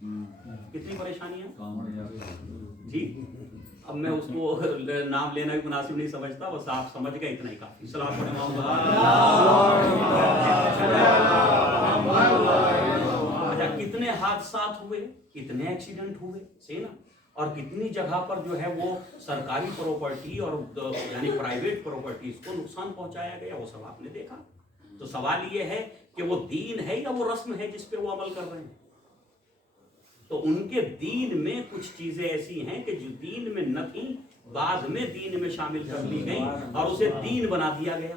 کتنی پریشانیاں جی. اب میں اس کو نام لینا بھی مناسب نہیں سمجھتا, بس آپ سمجھ گئے اتنا ہی کافی. سلام علیکم. اچھا, کتنے حادثات ہوئے, کتنے ایکسیڈنٹ ہوئے, صحیح نا, اور کتنی جگہ پر جو ہے وہ سرکاری پراپرٹی اور یعنی پرائیویٹ پراپرٹیز کو نقصان پہنچایا گیا, وہ سب آپ نے دیکھا. تو سوال یہ ہے کہ وہ دین ہے یا وہ رسم ہے جس پہ وہ عمل کر رہے ہیں. تو ان کے دین میں کچھ چیزیں ایسی ہیں کہ جو دین میں نہ تھیں, بعد میں دین میں شامل کر لی گئی اور اسے دین بنا دیا گیا,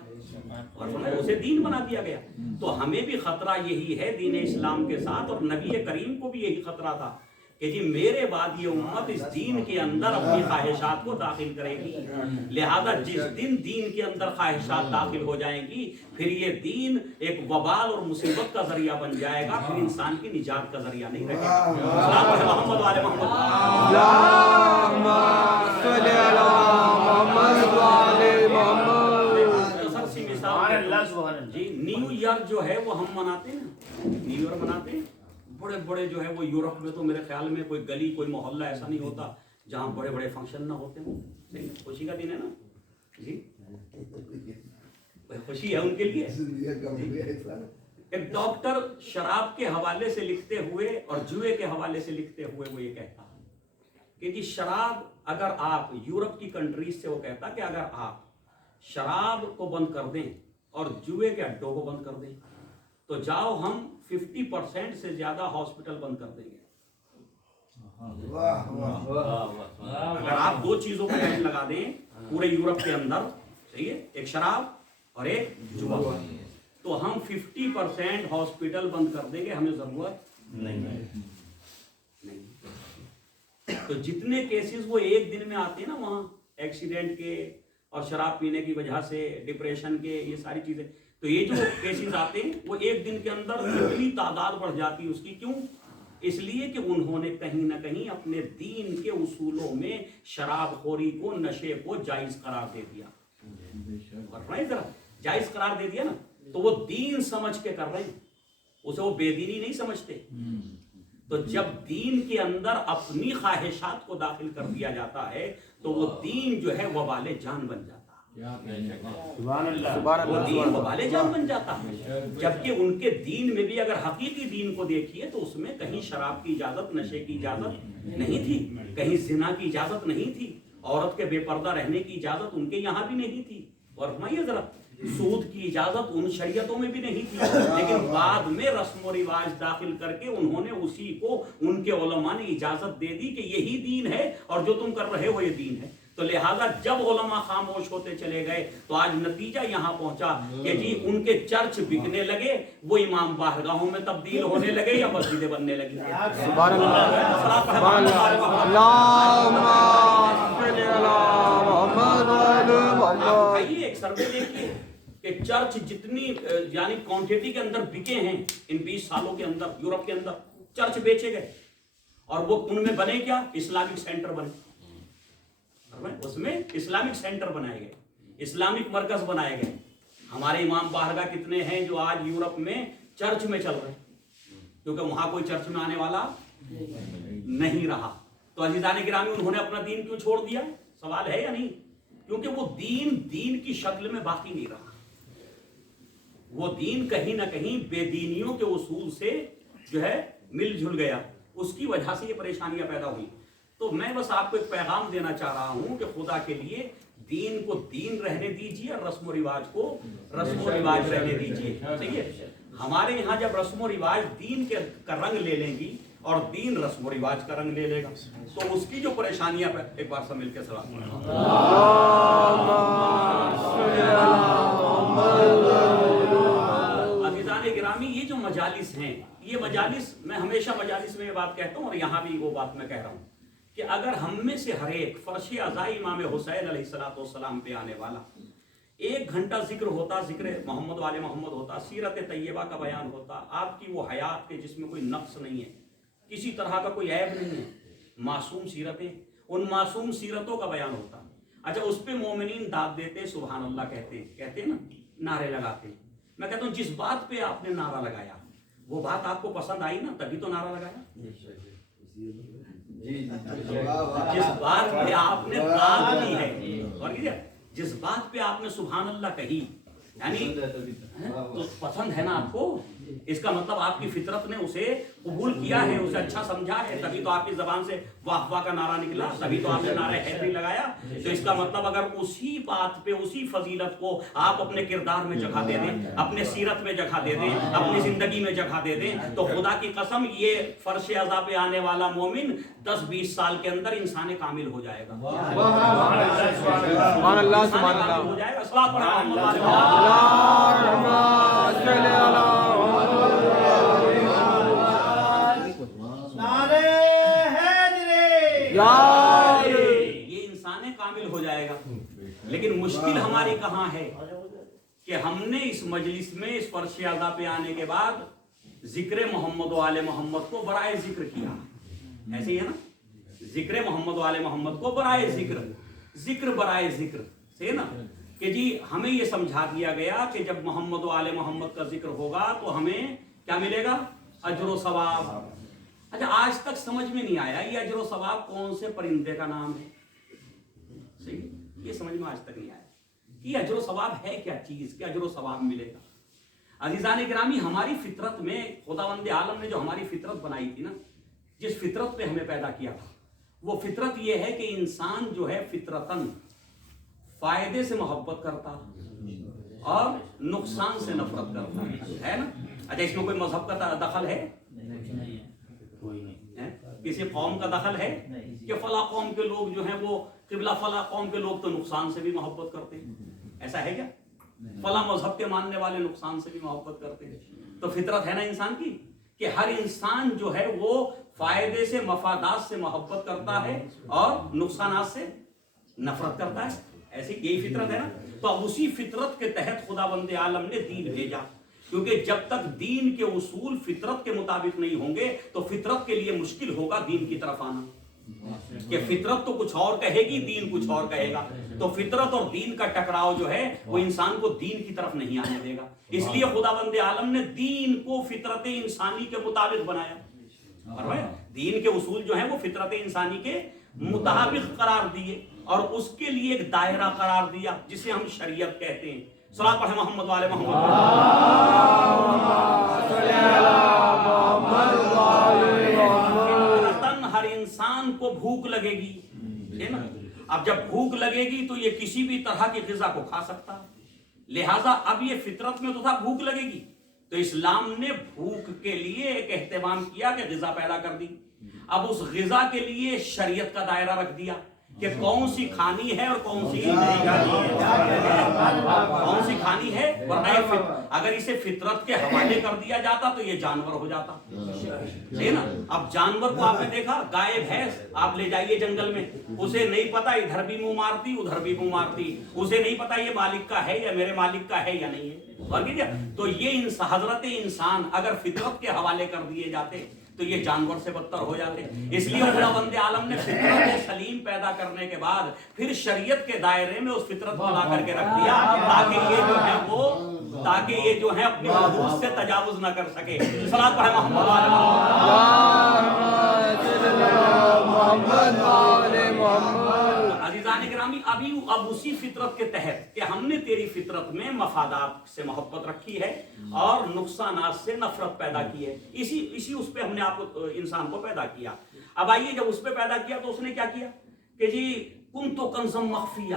اور اسے دین بنا دیا گیا. تو ہمیں بھی خطرہ یہی ہے دین اسلام کے ساتھ, اور نبی کریم کو بھی یہی خطرہ تھا کہ جی میرے بعد یہ امت اس دین کے اندر اپنی خواہشات کو داخل کرے گی, لہذا جس دن دین کے اندر خواہشات داخل ہو جائیں گی پھر یہ دین ایک وبال اور مصیبت کا ذریعہ بن جائے گا, پھر انسان کی نجات کا ذریعہ نہیں رہے گا. سلام محمد والے محمد. جی نیو ایئر جو ہے وہ ہم مناتے ہیں, نیو ایئر مناتے ہیں. بڑے بڑے جو ہے وہ یورپ میں تو میرے خیال میں کوئی گلی کوئی محلہ ایسا نہیں ہوتا جہاں بڑے بڑے فنکشن نہ ہوتے ہوں. خوشی کا دن ہے نا جی, خوشی ہے ان کے لیے. ایک ڈاکٹر شراب کے حوالے سے لکھتے ہوئے اور جوئے کے حوالے سے لکھتے ہوئے وہ یہ کہتا کہ جی شراب اگر آپ یورپ کی کنٹریز سے, وہ کہتا کہ اگر آپ شراب کو بند کر دیں اور جوئے کے اڈوں کو بند کر دیں تو جاؤ ہم 50% سے زیادہ ہاسپٹل بند کر دیں گے. اگر آپ دو چیزوں پہ عین لگا دیں پورے یورپ کے اندر, صحیح ہے, ایک شراب اور ایک جوا, تو ہم 50% ہاسپٹل بند کر دیں گے, ہمیں ضرورت نہیں. تو جتنے کیسز وہ ایک دن میں آتے ہیں نا وہاں ایکسیڈنٹ کے اور شراب پینے کی وجہ سے ڈپریشن کے, یہ ساری چیزیں, تو یہ جو کیسز آتے ہیں وہ ایک دن کے اندر اتنی تعداد بڑھ جاتی ہے اس کی. کیوں؟ اس لیے کہ انہوں نے کہیں نہ کہیں اپنے دین کے اصولوں میں شراب خوری کو, نشے کو جائز قرار دے دیا. ذرا جائز قرار دے دیا نا, تو وہ دین سمجھ کے کر رہے ہیں, اسے وہ بے دینی نہیں سمجھتے. تو جب دین کے اندر اپنی خواہشات کو داخل کر دیا جاتا ہے تو وہ دین جو ہے وبال جان بن جاتا ہے. وہ دین وبال جان بن جاتا ہے. جبکہ ان کے دین میں بھی اگر حقیقی دین کو دیکھیے تو اس میں کہیں شراب کی اجازت, نشے کی اجازت نہیں تھی, کہیں زنا کی اجازت نہیں تھی, عورت کے بے پردہ رہنے کی اجازت ان کے یہاں بھی نہیں تھی, اور فرمائیے ذرا سود کی اجازت ان شریعتوں میں بھی نہیں تھی. لیکن بعد میں رسم و رواج داخل کر کے انہوں نے اسی کو, ان کے علماء نے اجازت دے دی کہ یہی دین ہے اور جو تم کر رہے ہو یہ دین ہے. تو لہذا جب علماء خاموش ہوتے چلے گئے تو آج نتیجہ یہاں پہنچا کہ جی ان کے چرچ بکنے لگے, وہ امام بارگاہوں میں تبدیل ہونے لگے یا مسجدیں بننے لگی. سبحان اللہ. ایک سروے دیکھیے کہ چرچ جتنی یعنی کوانٹٹی کے اندر بکے ہیں ان 20 سالوں کے اندر, یورپ کے اندر چرچ بیچے گئے, اور وہ ان میں بنے کیا, اسلامک سینٹر بنے. اس میں اسلامک سینٹر بنائے گئے, اسلامک مرکز بنائے گئے. ہمارے امام بارگاہ کتنے ہیں جو آج یورپ میں چرچ میں چل رہے ہیں, کیونکہ وہاں کوئی چرچ میں آنے والا نہیں رہا. تو عزیزان گرامی انہوں نے اپنا دین کیوں چھوڑ دیا؟ سوال ہے یا نہیں؟ کیونکہ وہ دین کی شکل میں باقی نہیں رہا. وہ دین کہیں نہ کہیں بے دینیوں کے اصول سے جو ہے مل جل گیا, اس کی وجہ سے یہ پریشانیاں پیدا ہوئی. تو میں بس آپ کو ایک پیغام دینا چاہ رہا ہوں کہ خدا کے لیے دین کو دین رہنے دیجیے اور رسم و رواج کو رسم و رواج رہنے دیجیے. صحیح ہے, ہمارے یہاں جب رسم و رواج دین کا رنگ لے لیں گی اور دین رسم و رواج کا رنگ لے لے گا تو اس کی جو پریشانیاں, ایک بار سب مل کے سلام. عزیزان گرامی, یہ جو مجالس ہیں, یہ مجالس, میں ہمیشہ مجالس میں یہ بات کہتا ہوں اور یہاں بھی وہ بات میں کہہ رہا ہوں کہ اگر ہم میں سے ہر ایک فرش عزائی امام حسین علیہ السلام پہ آنے والا 1 گھنٹہ ذکر ہوتا, ذکر محمد والے محمد ہوتا, سیرت طیبہ کا بیان ہوتا, آپ کی وہ حیات کے جس میں کوئی نقص نہیں ہے, کسی طرح کا کوئی عیب نہیں ہے, معصوم سیرتیں, ان معصوم سیرتوں کا بیان ہوتا. اچھا, اس پہ مومنین داد دیتے, سبحان اللہ کہتے ہیں نا, نعرے لگاتے. میں کہتا ہوں جس بات پہ آپ نے نعرہ لگایا وہ بات آپ کو پسند آئی نا, تبھی تو نعرہ لگایا. جس بات پہ آپ نے داد کی ہے اور جس بات پہ آپ نے سبحان اللہ کہی، یعنی تو پسند ہے نا آپ کو، اس کا مطلب آپ کی فطرت نے اسے قبول کیا ہے، اسے اچھا سمجھا ہے، تبھی تو آپ کی زبان سے واہ واہ کا نعرہ نکلا، تبھی تو آپ نے نعرہ حیدری لگایا۔ تو اس کا مطلب اگر اسی بات پہ، اسی فضیلت کو آپ اپنے کردار میں جگہ دے دیں، اپنے سیرت میں جگہ دے دیں، اپنی زندگی میں جگہ دے دیں، تو خدا کی قسم یہ فرش عزا پہ آنے والا مومن 10-20 سال کے اندر انسان کامل ہو جائے گا۔ سبحان اللہ، سبحان اللہ ہو جائے گا۔ صلوات پڑھیں محمد وعلی یہ انسان کامل ہو جائے گا۔ لیکن مشکل ہماری کہاں ہے کہ ہم نے اس مجلس میں اس فرش اعضا پہ آنے کے بعد ذکر محمد و آل محمد کو برائے ذکر کیا، ایسے ہی ہے نا، ذکر محمد و آل محمد کو برائے ذکر، ذکر برائے ذکر سے نا، کہ جی ہمیں یہ سمجھا دیا گیا کہ جب محمد و آل محمد کا ذکر ہوگا تو ہمیں کیا ملے گا؟ اجر و ثواب۔ اچھا آج تک سمجھ میں نہیں آیا یہ اجر و ثواب کون سے پرندے کا نام ہے؟ صحیح، یہ سمجھ میں آج تک نہیں آیا کہ اجر و ثواب ہے کیا چیز کہ اجر و ثواب ملے گا۔ عزیزان گرامی، ہماری فطرت میں خداوند عالم نے جو ہماری فطرت بنائی تھی نا، جس فطرت پہ ہمیں پیدا کیا تھا، وہ فطرت یہ ہے کہ انسان جو ہے فطرتاً فائدے سے محبت کرتا اور نقصان سے نفرت کرتا ہے نا۔ اچھا اس میں کوئی مذہب کا دخل ہے؟ کسی قوم کا دخل ہے کہ فلاں قوم کے لوگ جو ہیں وہ قبلہ فلاں قوم کے لوگ تو نقصان سے بھی محبت کرتے ہیں، ایسا ہے کیا؟ فلاں مذہب کے ماننے والے نقصان سے بھی محبت کرتے ہیں۔ تو فطرت ہے نا انسان کی کہ ہر انسان جو ہے وہ فائدے سے، مفادات سے محبت کرتا ہے اور نقصانات سے نفرت کرتا ہے، ایسی یہی فطرت ہے نا۔ تو اب اسی فطرت کے تحت خداوند عالم نے دین بھیجا، کیونکہ جب تک دین کے اصول فطرت کے مطابق نہیں ہوں گے تو فطرت کے لیے مشکل ہوگا دین کی طرف آنا، کہ فطرت تو کچھ اور کہے گی، دین کچھ اور کہے گا، تو فطرت اور دین کا ٹکراؤ جو ہے وہ انسان کو دین کی طرف نہیں آنے دے گا۔ اس لیے خداوند عالم نے دین کو فطرت انسانی کے مطابق بنایا، دین کے اصول جو ہیں وہ فطرت انسانی کے مطابق قرار دیے اور اس کے لیے ایک دائرہ قرار دیا جسے ہم شریعت کہتے ہیں۔ صلوات پڑھیں محمد والے محمد۔ ہر انسان کو بھوک لگے گی، ہے نا؟ اب جب بھوک لگے گی تو یہ کسی بھی طرح کی غذا کو کھا سکتا ہے، لہٰذا اب یہ فطرت میں تو تھا بھوک لگے گی، تو اسلام نے بھوک کے لیے ایک اہتمام کیا کہ غذا پیدا کر دی۔ اب اس غذا کے لیے شریعت کا دائرہ رکھ دیا کہ کون سی کھانی ہے اور کون سی نہیں کھانی ہے، کون سی کھانی ہے، ورنہ اگر اسے فطرت کے حوالے کر دیا جاتا تو یہ جانور ہو جاتا، ہے نا۔ اب جانور کو آپ نے دیکھا، گائے بھینس آپ لے جائیے جنگل میں، اسے نہیں پتا ادھر بھی منہ مارتی ادھر بھی منہ مارتی، اسے نہیں پتا یہ مالک کا ہے یا میرے مالک کا ہے یا نہیں ہے۔ تو یہ حضرت انسان اگر فطرت کے حوالے کر دیے جاتے تو یہ جانور سے بدتر ہو جاتے۔ اس لیے خداوند عالم نے فطرت سلیم پیدا کرنے کے بعد پھر شریعت کے دائرے میں اس فطرت کو لا کر کے رکھ دیا تاکہ یہ جو ہے اپنی حدود سے تجاوز نہ کر سکے۔ صلوات پڑھیں محمد عزیزان گرامی، اب اسی فطرت کے تحت کہ ہم نے تیری فطرت میں مفادات سے محبت رکھی ہے اور نقصانات سے نفرت پیدا کی ہے، اسی اس پہ ہم نے آپ کو انسان کو پیدا کیا۔ اب آئیے جب اس پہ پیدا کیا تو اس نے کیا کیا کہ جی کنت کنزا مخفیہ،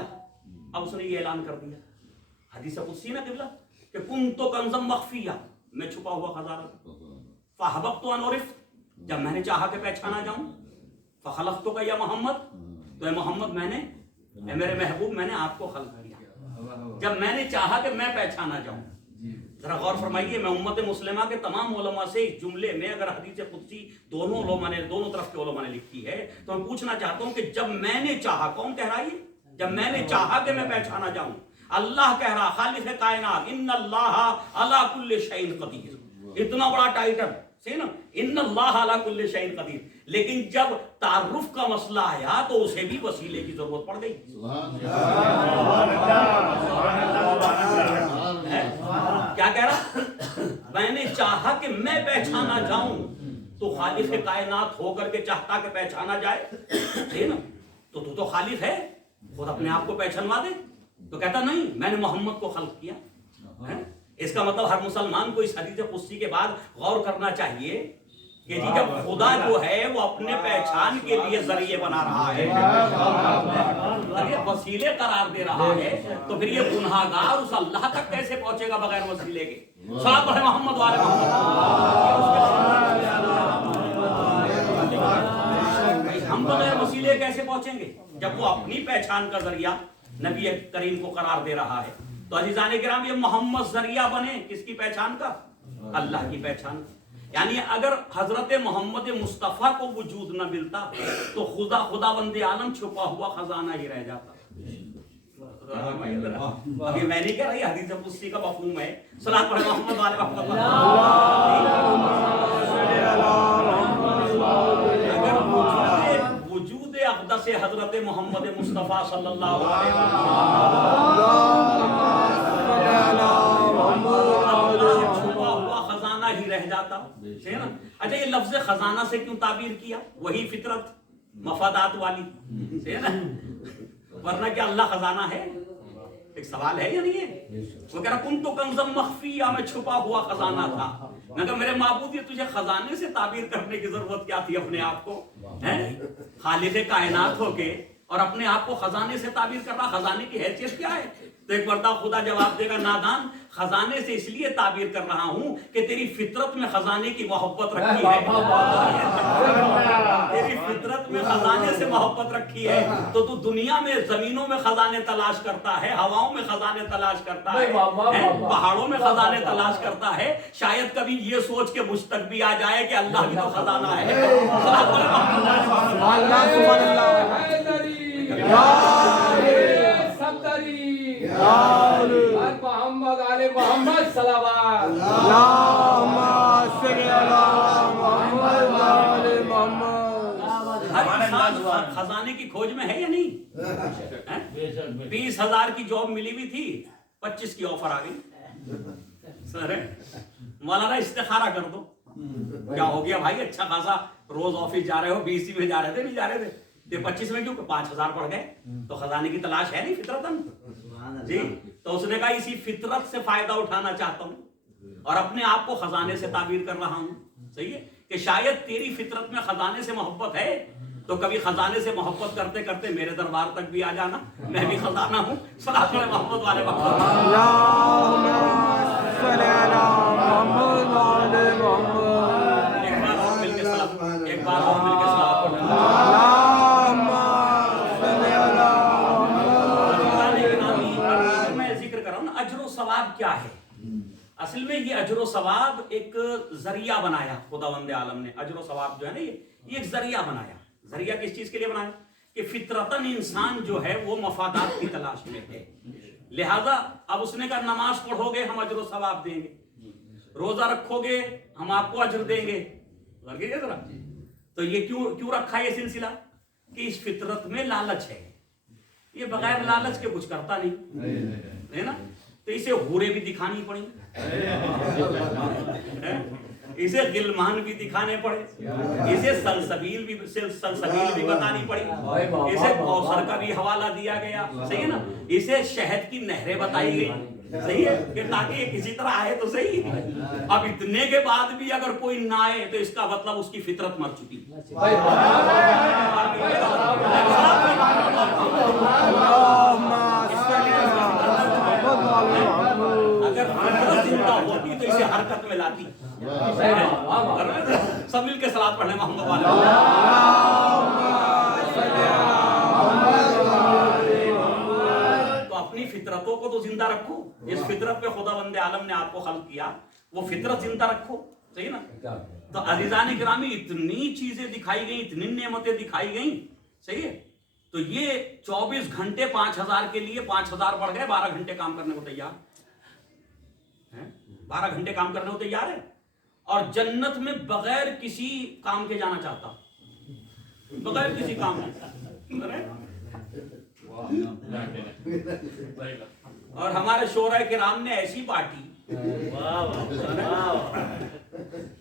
اب اس نے یہ اعلان کر دیا، حدیث قدسی نا قبلہ، کہ کنت کنزا مخفیہ، میں چھپا ہوا خزانہ تھا، فاحببت ان عرفت، جب میں نے چاہا کہ پہچانا جاؤں، فخلقتک یا محمد، تو اے محمد میں نے، اے میرے محبوب میں نے آپ کو خلق کیا جب میں نے چاہا کہ میں پہچانا جاؤں۔ ذرا غور فرمائیے، میں امت مسلمہ کے تمام علماء سے اس جملے میں اگر حدیث قدسی دونوں طرف کے علماء نے لکھی ہے تو میں پوچھنا چاہتا ہوں کہ جب میں نے چاہا، کون کہہ رہا ہے؟ جب میں نے چاہا کہ میں پہچانا جاؤں، اللہ کہہ رہا، خالق کائنات، ان اللہ علی کل شیء قدیر، اتنا بڑا ٹائٹل نا، ان اللہ علی کل شیء قدیر، لیکن جب تعارف کا مسئلہ آیا تو اسے بھی وسیلے کی ضرورت پڑ گئی۔ کیا کہہ رہا؟ میں نے چاہا کہ میں پہچانا جاؤں، تو خالق کائنات ہو کر کے چاہتا کہ پہچانا جائے؟ صحیح نا؟ تو خالق ہے، خود اپنے آپ کو پہچانوا دے. تو کہتا نہیں، میں نے محمد کو خلق کیا. اس کا مطلب ہر مسلمان کو اس حدیث قدسی کے بعد غور کرنا چاہیے کہ جی جب خدا جو ہے وہ اپنے پہچان کے لیے ذریعے بنا رہا ہے، وسیلے قرار دے رہا ہے، تو پھر یہ گناہگار اس اللہ تک کیسے پہنچے گا بغیر وسیلے کے؟ صلوات پڑھیں محمد والے محمد. ہم بغیر وسیلے کیسے پہنچیں گے جب وہ اپنی پہچان کا ذریعہ نبی کریم کو قرار دے رہا ہے؟ تو عزیزان کرام، یہ محمد ذریعہ بنے کس کی پہچان کا؟ اللہ کی پہچان. یعنی اگر حضرت محمد مصطفیٰ کو وجود نہ ملتا تو خداوند عالم چھپا ہوا خزانہ ہی رہ جاتا. ابھی میں نہیں کہہ رہی، حدیث قدسی کا مفہوم ہے. صلوات پڑھیں محمد والے محمد. اگر وجود اقدس حضرت محمد مصطفیٰ صلی اللہ علیہ وسلم چھپا ہوا خزانہ ہی رہ جاتا. اچھا، یہ لفظ خزانہ سے کیوں تعبیر کیا؟ وہی فطرت مفادات والی، ورنہ کیا اللہ خزانہ ہے؟ ایک سوال ہے یا نہیں ہے؟ وہ کہہ رہا کنتو کنزم مخفیہ، میں چھپا ہوا خزانہ تھا. مگر میرے معبود، یہ تجھے خزانے سے تعبیر کرنے کی ضرورت کیا تھی اپنے آپ کو؟ خالق کائنات ہو کے اور اپنے آپ کو خزانے سے تعبیر کر رہا. خزانے کی حیثیت کیا ہے؟ تو ایک مرتبہ خدا جواب دے گا، نادان، خزانے سے اس لیے تعبیر کر رہا ہوں کہ تیری فطرت میں خزانے کی محبت رکھی ہے. تیری فطرت میں خزانے سے محبت رکھی ہے، تو تو دنیا میں زمینوں میں خزانے تلاش کرتا ہے، ہواؤں میں خزانے تلاش کرتا ہے، پہاڑوں میں خزانے تلاش کرتا ہے. شاید کبھی یہ سوچ کے مجھ تک بھی آ جائے کہ اللہ بھی تو خزانہ ہے. محمد علی محمد صلوات. خزانے کی کھوج میں ہے یا نہیں؟ 20,000 کی جاب ملی ہوئی تھی، 25 کی آفر آ گئی. سر مولانا استخارہ کر دو. کیا ہو گیا بھائی؟ اچھا خاصا روز آفس جا رہے ہو، 20 میں جا رہے تھے، نہیں جا رہے تھے، 25 میں کیوں؟ 5,000 پڑ گئے. تو خزانے کی تلاش ہے نہیں فطرتاً جی. تو اس نے کہا اسی فطرت سے فائدہ اٹھانا چاہتا ہوں اور اپنے آپ کو خزانے سے تعبیر کر رہا ہوں. صحیح ہے کہ شاید تیری فطرت میں خزانے سے محبت ہے، تو کبھی خزانے سے محبت کرتے کرتے میرے دربار تک بھی آ جانا، میں بھی خزانہ ہوں. صلوات پڑھیں محمد والے محمد. ایک بار اور مل کے صلوات پڑھیں. میں ذکر کر رہا ہوں اجر و ثواب کیا ہے. اصل میں یہ اجر و ثواب ایک ذریعہ بنایا خداوند عالم نے. اجر و ثواب جو ہے نا، یہ ایک ذریعہ بنایا. ذریعہ کس چیز کے لیے بنایا؟ کہ فطرتاً انسان جو ہے وہ مفادات کی تلاش میں ہے. لہذا اب اس نے کہا نماز پڑھو گے ہم اجر و ثواب دیں گے، روزہ رکھو گے ہم آپ کو اجر دیں گے. تو یہ کیوں رکھا یہ سلسلہ؟ کہ اس فطرت میں لالچ ہے. یہ بغیر لالچ کے کچھ کرتا نہیں ہے نا. تو اسے حوریں بھی دکھانی پڑی، اسے غلمان بھی دکھانے پڑے، اسے سلسبیل بھی بتانی پڑی، اسے کوثر کا بھی حوالہ دیا گیا. صحیح ہے نا. اسے شہد کی نہریں بتائی گئی. صحیح ہے کہ تاکہ یہ کسی طرح آئے تو صحیح. اب اتنے کے بعد بھی اگر کوئی نہ آئے تو اس کا مطلب اس کی فطرت مر چکی. اگر فطرت زندہ ہوتی تو اسے حرکت میں لاتی. سب مل کے صلوات پڑھنے محمد والے. تو اپنی فطرتوں کو تو زندہ رکھو. جس فطرت پہ خداوند عالم نے آپ کو خلق کیا وہ فطرت زندہ رکھو. صحیح نا. تو عزیزان گرامی اتنی چیزیں دکھائی گئیں، اتنی نعمتیں دکھائی گئیں. صحیح ہے. تو یہ 24 گھنٹے 5,000 کے لیے 5,000 بڑھ گئے، 12 گھنٹے کام کرنے کو تیار. 12 گھنٹے کام کرنے کو تیار ہے. اور جنت میں بغیر کسی کام کے جانا چاہتا، بغیر کسی کام کے. اور ہمارے شورائے کرام نے ایسی پارٹی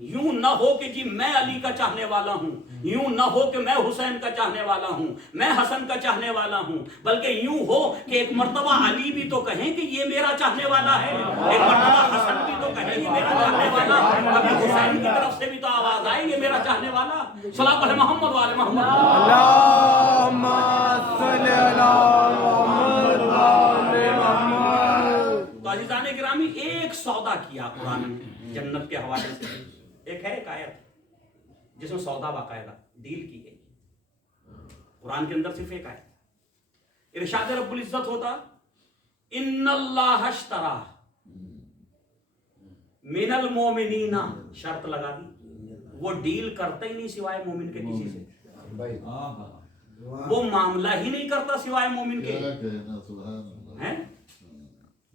یوں نہ ہو کہ جی میں علی کا چاہنے والا ہوں، یوں نہ ہو کہ میں حسین کا چاہنے والا ہوں، میں حسن کا چاہنے والا ہوں، بلکہ یوں ہو کہ ایک مرتبہ علی بھی تو کہیں کہ یہ میرا چاہنے والا ہے، ایک مرتبہ حسن بھی تو کہیں یہ میرا چاہنے والا، کبھی حسین کی طرف سے بھی تو آواز آئے یہ میرا چاہنے والا۔ صلاۃ علی محمد وعلی محمد۔ اللہم صلی علی محمد وعلی محمد۔ تو عزیزان گرامی، ایک سودا کیا قرآن نے جنت کے حوالے سے، ایک آیت جس میں سودا باقاعدہ ڈیل کی گئی قرآن کے اندر، صرف ایک آیت۔ ارشاد رب العزت ہوتا ان اللہ اشترا من المومنین، شرط لگا دی، وہ ڈیل کرتا ہی نہیں سوائے مومن کے کسی سے، وہ معاملہ ہی نہیں کرتا سوائے مومن کے،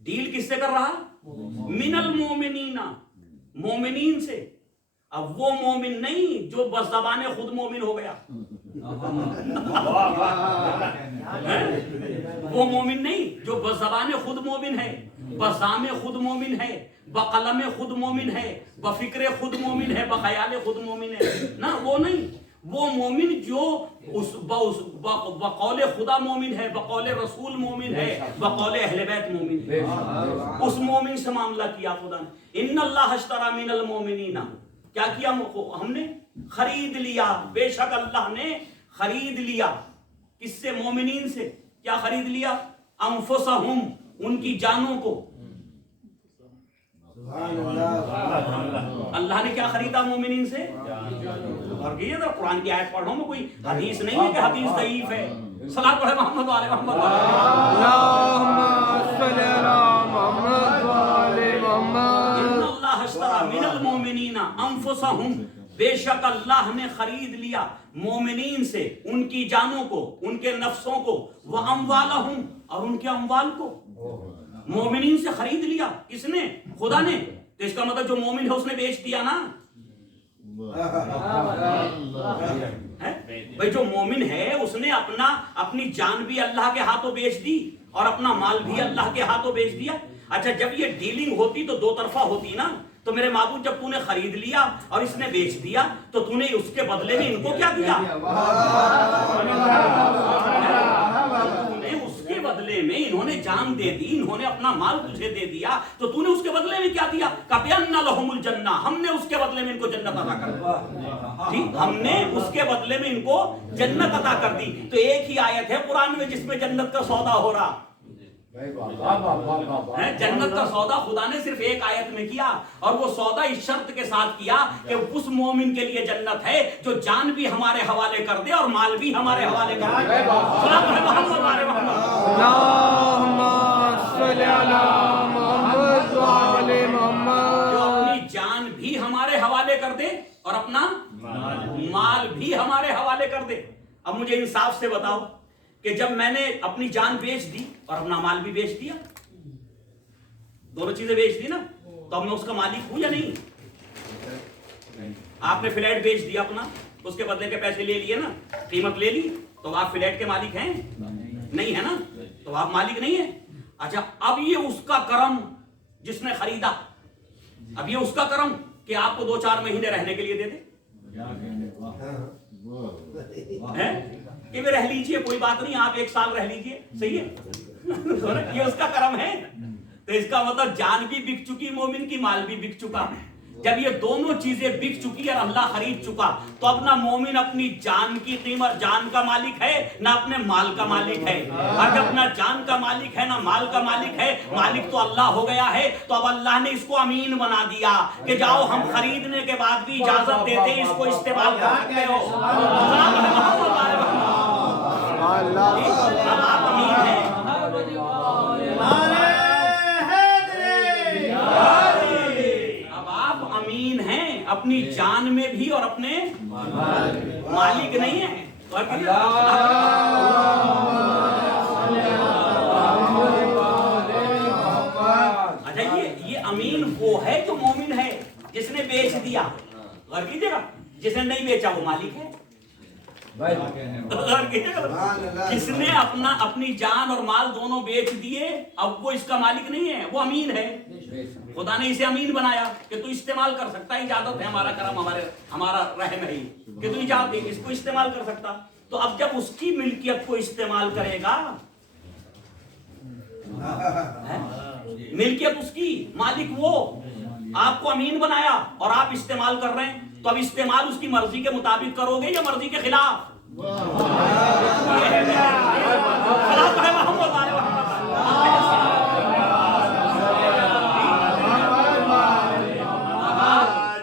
ڈیل کس سے کر رہا؟ من المومنین، مومنین سے۔ اب وہ مومن نہیں جو بس زبان خود مومن ہو گیا، وہ مومن نہیں جو بس زبان خود مومن ہے، بزام خود مومن ہے، بقلم خود مومن ہے، بفکر خود مومن ہے، بخیال خود مومن ہے، نہ وہ نہیں، وہ مومن جو بقول خدا مومن ہے، بقول رسول مومن ہے، بقول اہل بیت مومن ہے، اس مومن سے معاملہ کیا خدا نے۔ ان اللہ اشترا من المومنین، کیا کیا ہم نے؟ خرید لیا، بے شک اللہ نے خرید لیا، کس سے؟ مومنین سے۔ کیا خرید لیا؟ انفسہم، ان کی جانوں کو۔ اللہ نے کیا خریدا مومنین سے؟ اور یہ ذرا قرآن کی آیت پڑھو، میں کوئی حدیث نہیں ہے کہ حدیث ضعیف ہے۔ صلاۃ پڑھے محمد وعلی محمد۔ اللہم صلی علی محمد وعلی محمد۔ ان اللہ اشترا من المومنین انفسہم، بے شک اللہ نے خرید لیا مومنین سے ان کی جانوں کو، ان کے نفسوں کو، واموالہم، اور ان کے اموال کو۔ مومنین سے خرید لیا، کس نے؟ خدا نے۔ تو اس کا مطلب جو مومن ہے اس نے بیچ دیا نا، بھائی جو مومن ہے اس نے اپنی جان بھی اللہ کے ہاتھوں بیچ دی اور اپنا مال بھی اللہ کے ہاتھوں بیچ دیا۔ اچھا، جب یہ ڈیلنگ ہوتی تو دو طرفہ ہوتی نا، تو میرے معبود جب تو نے خرید لیا اور اس نے بیچ دیا تو تو نے اس کے بدلے میں ان کو کیا دیا؟ اس کے بدلے میں انہوں نے جان دے دی، انہوں نے اپنا مال تجھے دے دیا، تو تو نے اس کے بدلے میں کیا دیا؟ کَبِأَنَّ لَهُمُ الْجَنَّةَ، ہم نے اس کے بدلے میں ان کو جنت عطا کر دی۔ جی، ہم نے اس کے بدلے میں ان کو جنت عطا کر دی۔ تو ایک ہی آیت ہے قرآن میں جس میں جنت کا سودا ہو رہا، جنت کا سودا خدا نے صرف ایک آیت میں کیا، اور وہ سودا اس شرط کے ساتھ کیا کہ اس مومن کے لیے جنت ہے جو جان بھی ہمارے حوالے کر دے اور مال بھی ہمارے حوالے کر دے۔ اللہم صلی علی محمد وعلی محمد۔ جو اپنی جان بھی ہمارے حوالے کر دے اور اپنا مال بھی ہمارے حوالے کر دے۔ اب مجھے انصاف سے بتاؤ کہ جب میں نے اپنی جان بیچ دی اور اپنا مال بھی بیچ دیا، دونوں چیزیں بیچ دی نا، تو اب میں اس کا مالک ہوں یا نہیں؟ آپ نے فلیٹ بیچ دیا اپنا، اس کے بدلے کے پیسے لے لیے نا، قیمت لے لی، تو آپ فلیٹ کے مالک ہیں؟ نہیں ہے نا، تو آپ مالک نہیں ہیں۔ اچھا، اب یہ اس کا کرم جس نے خریدا، اب یہ اس کا کرم کہ آپ کو 2-4 مہینے رہنے کے لیے دے دے کہ میں رہ لیجئے، کوئی بات نہیں، آپ 1 سال رہ لیجئے، صحیح ہے، یہ اس کا کرم ہے۔ تو اس کا مطلب جان بھی بک چکی مومن کی، مال بھی بک چکا۔ جب یہ دونوں چیزیں بک چکی اور اللہ خرید چکا، تو اب نہ مومن اپنی جان کی قیمت، جان کا مالک ہے، نہ اپنے مال کا مالک ہے۔ اور جب نہ جان کا مالک ہے نہ مال کا مالک ہے، مالک تو اللہ ہو گیا ہے، تو اب اللہ نے اس کو امین بنا دیا کہ جاؤ، ہم خریدنے کے بعد بھی اجازت دیتے ہیں، اس کو استعمال کر سکتے ہو۔ اب آپ امین ہیں، اب آپ امین ہیں اپنی جان میں بھی اور اپنے مالک نہیں ہیں۔ اچھا، یہ امین وہ ہے جو مومن ہے جس نے بیچ دیا، غور کیجیے گا، جس نے نہیں بیچا وہ مالک ہے۔ جس نے اپنی جان اور مال دونوں بیچ دیے، اب وہ اس کا مالک نہیں ہے، وہ امین ہے۔ خدا نے اسے امین بنایا کہ تو استعمال کر سکتا ہے، اجازت ہے، ہمارا کرم، ہمارا رحم ہے کہ تو اجازت اس کو استعمال کر سکتا. تو اب جب اس کی ملکیت کو استعمال کرے گا، ملکیت اس کی، مالک وہ، آپ کو امین بنایا اور آپ استعمال کر رہے ہیں، تو اب استعمال اس کی مرضی کے مطابق کرو گے یا مرضی کے خلاف؟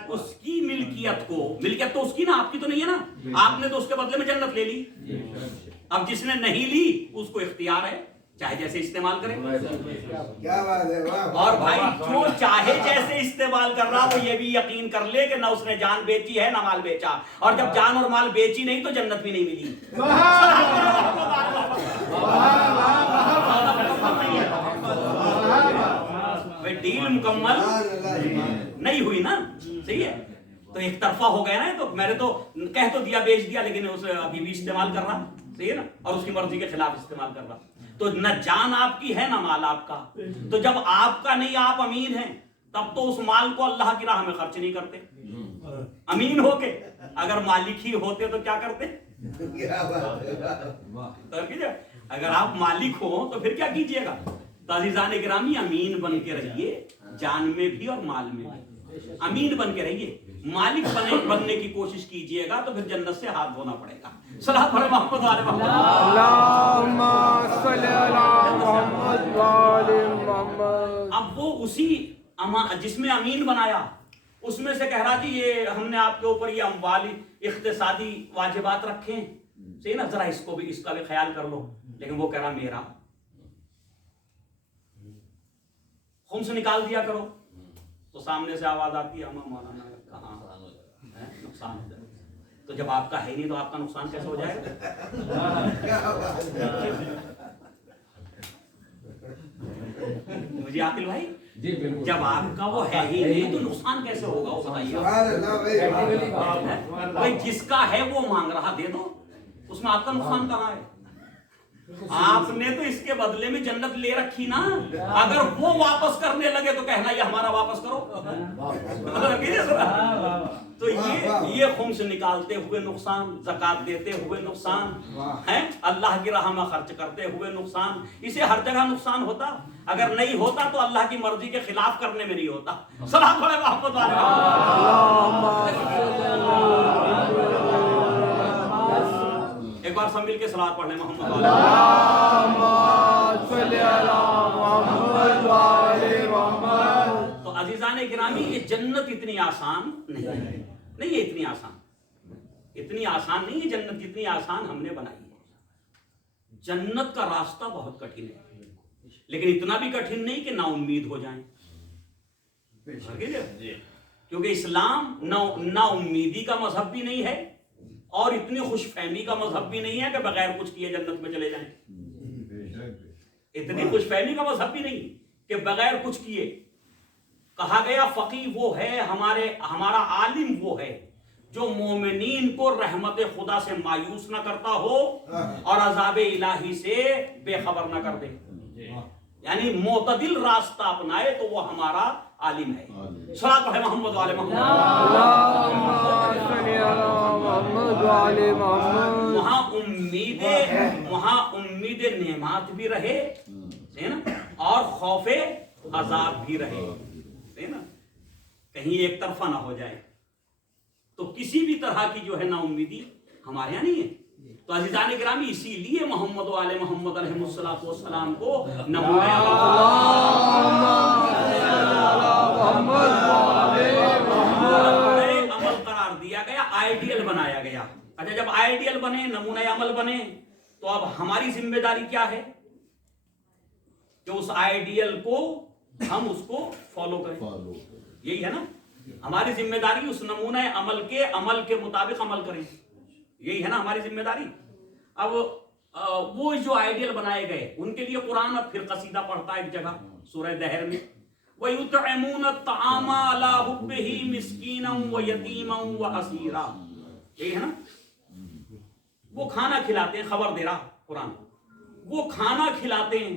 اس کی ملکیت تو اس کی نا، آپ کی تو نہیں ہے نا. آپ نے تو اس کے بدلے میں جنت لے لی. اب جس نے نہیں لی اس کو اختیار ہے، چاہے جیسے استعمال کرے. کیا بات ہے، اور بھائی جو چاہے جیسے استعمال کر رہا، وہ یہ بھی یقین کر لے کہ نہ اس نے جان بیچی ہے نہ مال بیچا، اور جب جان اور مال بیچی نہیں تو جنت بھی نہیں ملی. ڈیل مکمل نہیں ہوئی نا، صحیح ہے. تو ایک طرفہ ہو گیا نا. تو میں نے تو کہہ تو دیا بیچ دیا، لیکن اسے ابھی بھی استعمال کر رہا، صحیح ہے نا، اور اس کی مرضی کے خلاف استعمال کر رہا. تو نہ جان آپ کی ہے نہ مال آپ کا. تو جب آپ کا نہیں، آپ امین ہیں، تب تو اس مال کو اللہ کی راہ میں خرچ نہیں کرتے امین ہو کے. اگر مالک ہی ہوتے تو کیا کرتے؟ اگر آپ مالک ہو تو پھر کیا کیجئے گا؟ تو عزیزان گرامی، امین بن کے رہیے، جان میں بھی اور مال میں بھی امین بن کے رہیے. مالک بننے کی کوشش کیجئے گا تو پھر جنت سے ہاتھ دھونا پڑے گا. صلاۃ پڑھے محمد والے محمد. اللہم صلی علی محمد وآل محمد. اب وہ اسی جس میں امین بنایا، اس میں سے کہہ رہا کہ یہ ہم نے آپ کے اوپر یہ اموال اقتصادی واجبات رکھے ہیں، صحیح نا، ذرا اس کا بھی خیال کر لو. لیکن وہ کہہ رہا میرا خمس نکال دیا کرو. تو سامنے سے آواز آتی ہے، ہمیں مولانا کہاں نقصان ہو جائے. تو جب آپ کا ہے نہیں تو آپ کا نقصان کیسے ہو جائے گا؟ مجھے عاقل بھائی، جب آپ کا وہ ہے ہی نہیں تو نقصان کیسے ہوگا وہ بتائیے. بھائی جس کا ہے وہ مانگ رہا، دے دو، اس میں آپ کا نقصان کہاں ہے؟ آپ نے تو اس کے بدلے میں جنت لے رکھی نا. اگر وہ واپس کرنے لگے تو کہنا یہ ہمارا واپس کرو. تو یہ خمس نکالتے ہوئے نقصان، زکات دیتے ہوئے نقصان ہے، اللہ کی راہ میں خرچ کرتے ہوئے نقصان. اسے ہر جگہ نقصان ہوتا. اگر نہیں ہوتا تو اللہ کی مرضی کے خلاف کرنے میں نہیں ہوتا. صلاۃ پڑھے محمد والے. ایک بار سب مل کے صلاۃ پڑھ لیں محمد والے. تو عزیزان گرامی، یہ جنت اتنی آسان نہیں، یہ اتنی آسان نہیں ہے. جنت جتنی آسان ہم نے بنائی ہے. جنت کا راستہ بہت کٹھن ہے، لیکن اتنا بھی کٹھن نہیں کہ نا امید ہو جائیں. کیونکہ اسلام نا امیدی کا مذہب بھی نہیں ہے اور اتنی خوش فہمی کا مذہب بھی نہیں ہے کہ بغیر کچھ کیے جنت میں چلے جائیں. اتنی خوش فہمی کا مذہب بھی نہیں کہ بغیر کچھ کیے. کہا گیا فقیہ وہ ہے، ہمارا عالم وہ ہے جو مومنین کو رحمت خدا سے مایوس نہ کرتا ہو اور عذاب الہی سے بے خبر نہ کر دے. یعنی معتدل راستہ اپنائے تو وہ ہمارا عالم ہے. صلاۃ پڑھے محمد والے محمد. وہاں امید نعمات بھی رہے نا، اور خوف عذاب بھی رہے نا، کہیں ایک طرفہ نہ ہو جائے. تو کسی بھی طرح کی جو ہے نا امیدی ہمارے یہاں نہیں ہے. تو عزیزان گرامی، اسی لیے محمد و آل محمد علیہ السلام کو نمونہ عمل قرار دیا گیا، آئیڈیل بنایا گیا. اچھا، جب آئیڈیل بنے، نمونہ عمل بنے، تو اب ہماری ذمہ داری کیا ہے کہ اس آئیڈیل کو ہم اس کو فالو کریں. یہی ہے نا ہماری ذمہ داری، اس نمونہ عمل کے مطابق عمل کریں. یہی ہے نا ہماری ذمہ داری. اب وہ جو آئیڈیل بنائے گئے ان کے لیے قرآن اب پھر قصیدہ پڑھتا ہے ایک جگہ سورہ دہر میں، وَيُطْعِمُونَ الطَّعَامَ عَلَىٰ حُبِّهِ مِسْكِينًا وَيَتِيمًا وَأَسِيرًا. یہی ہے نا، وہ کھانا کھلاتے ہیں. خبر دے رہا قرآن، وہ کھانا کھلاتے ہیں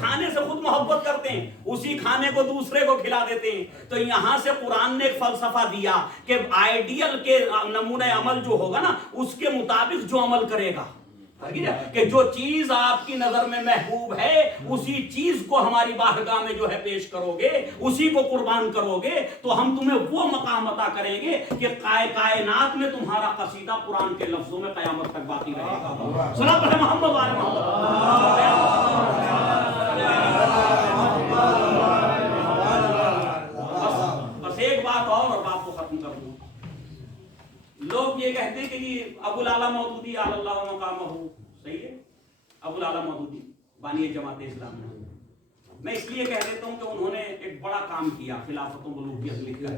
کھانے سے خود محبت کرتے ہیں اسی کھانے کو دوسرے کو کھلا دیتے ہیں. تو یہاں سے قرآن نے ایک فلسفہ دیا کہ آئیڈیل کے نمونہ عمل جو ہوگا نا اس کے مطابق جو عمل کرے گا کہ جو چیز آپ کی نظر میں محبوب ہے اسی چیز کو ہماری بارگاہ میں جو ہے پیش کرو گے, اسی کو قربان کرو گے تو ہم تمہیں وہ مقام عطا کریں گے کہ کائنات میں تمہارا قصیدہ قرآن کے لفظوں میں قیامت تک باقی رہے گا. صلاۃ علی محمد وعلی محمد. بس ایک بات اور بات کو ختم کر دوں. لوگ یہ کہتے ہیں کہ یہ ابو الاعلیٰ مودودی علی اللہ مقامہ, صحیح ہے, ابو الاعلیٰ مودودی بانی جماعت اسلام ہے. میں اس لیے کہہ دیتا ہوں کہ انہوں نے ایک بڑا کام کیا خلافت و ملوکیت لکھ کر,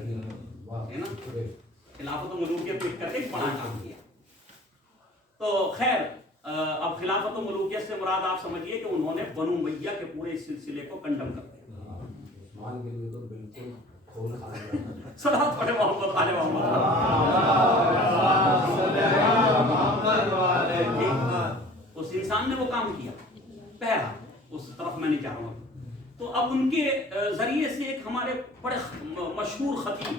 ہے نا, خلافت و ملوکیت لکھ کر ایک بڑا کام کیا. تو خیر اب خلافت و ملوکیت سے مراد آپ سمجھیے کہ انہوں نے بنو امیہ کے پورے اس سلسلے کو کنڈم کر دیا. صلاۃ علی محمد علی محمد. اس انسان نے وہ کام کیا, پہلا اس طرف میں نہیں جا رہا ہوں. تو اب ان کے ذریعے سے ایک ہمارے بڑے مشہور خطیب,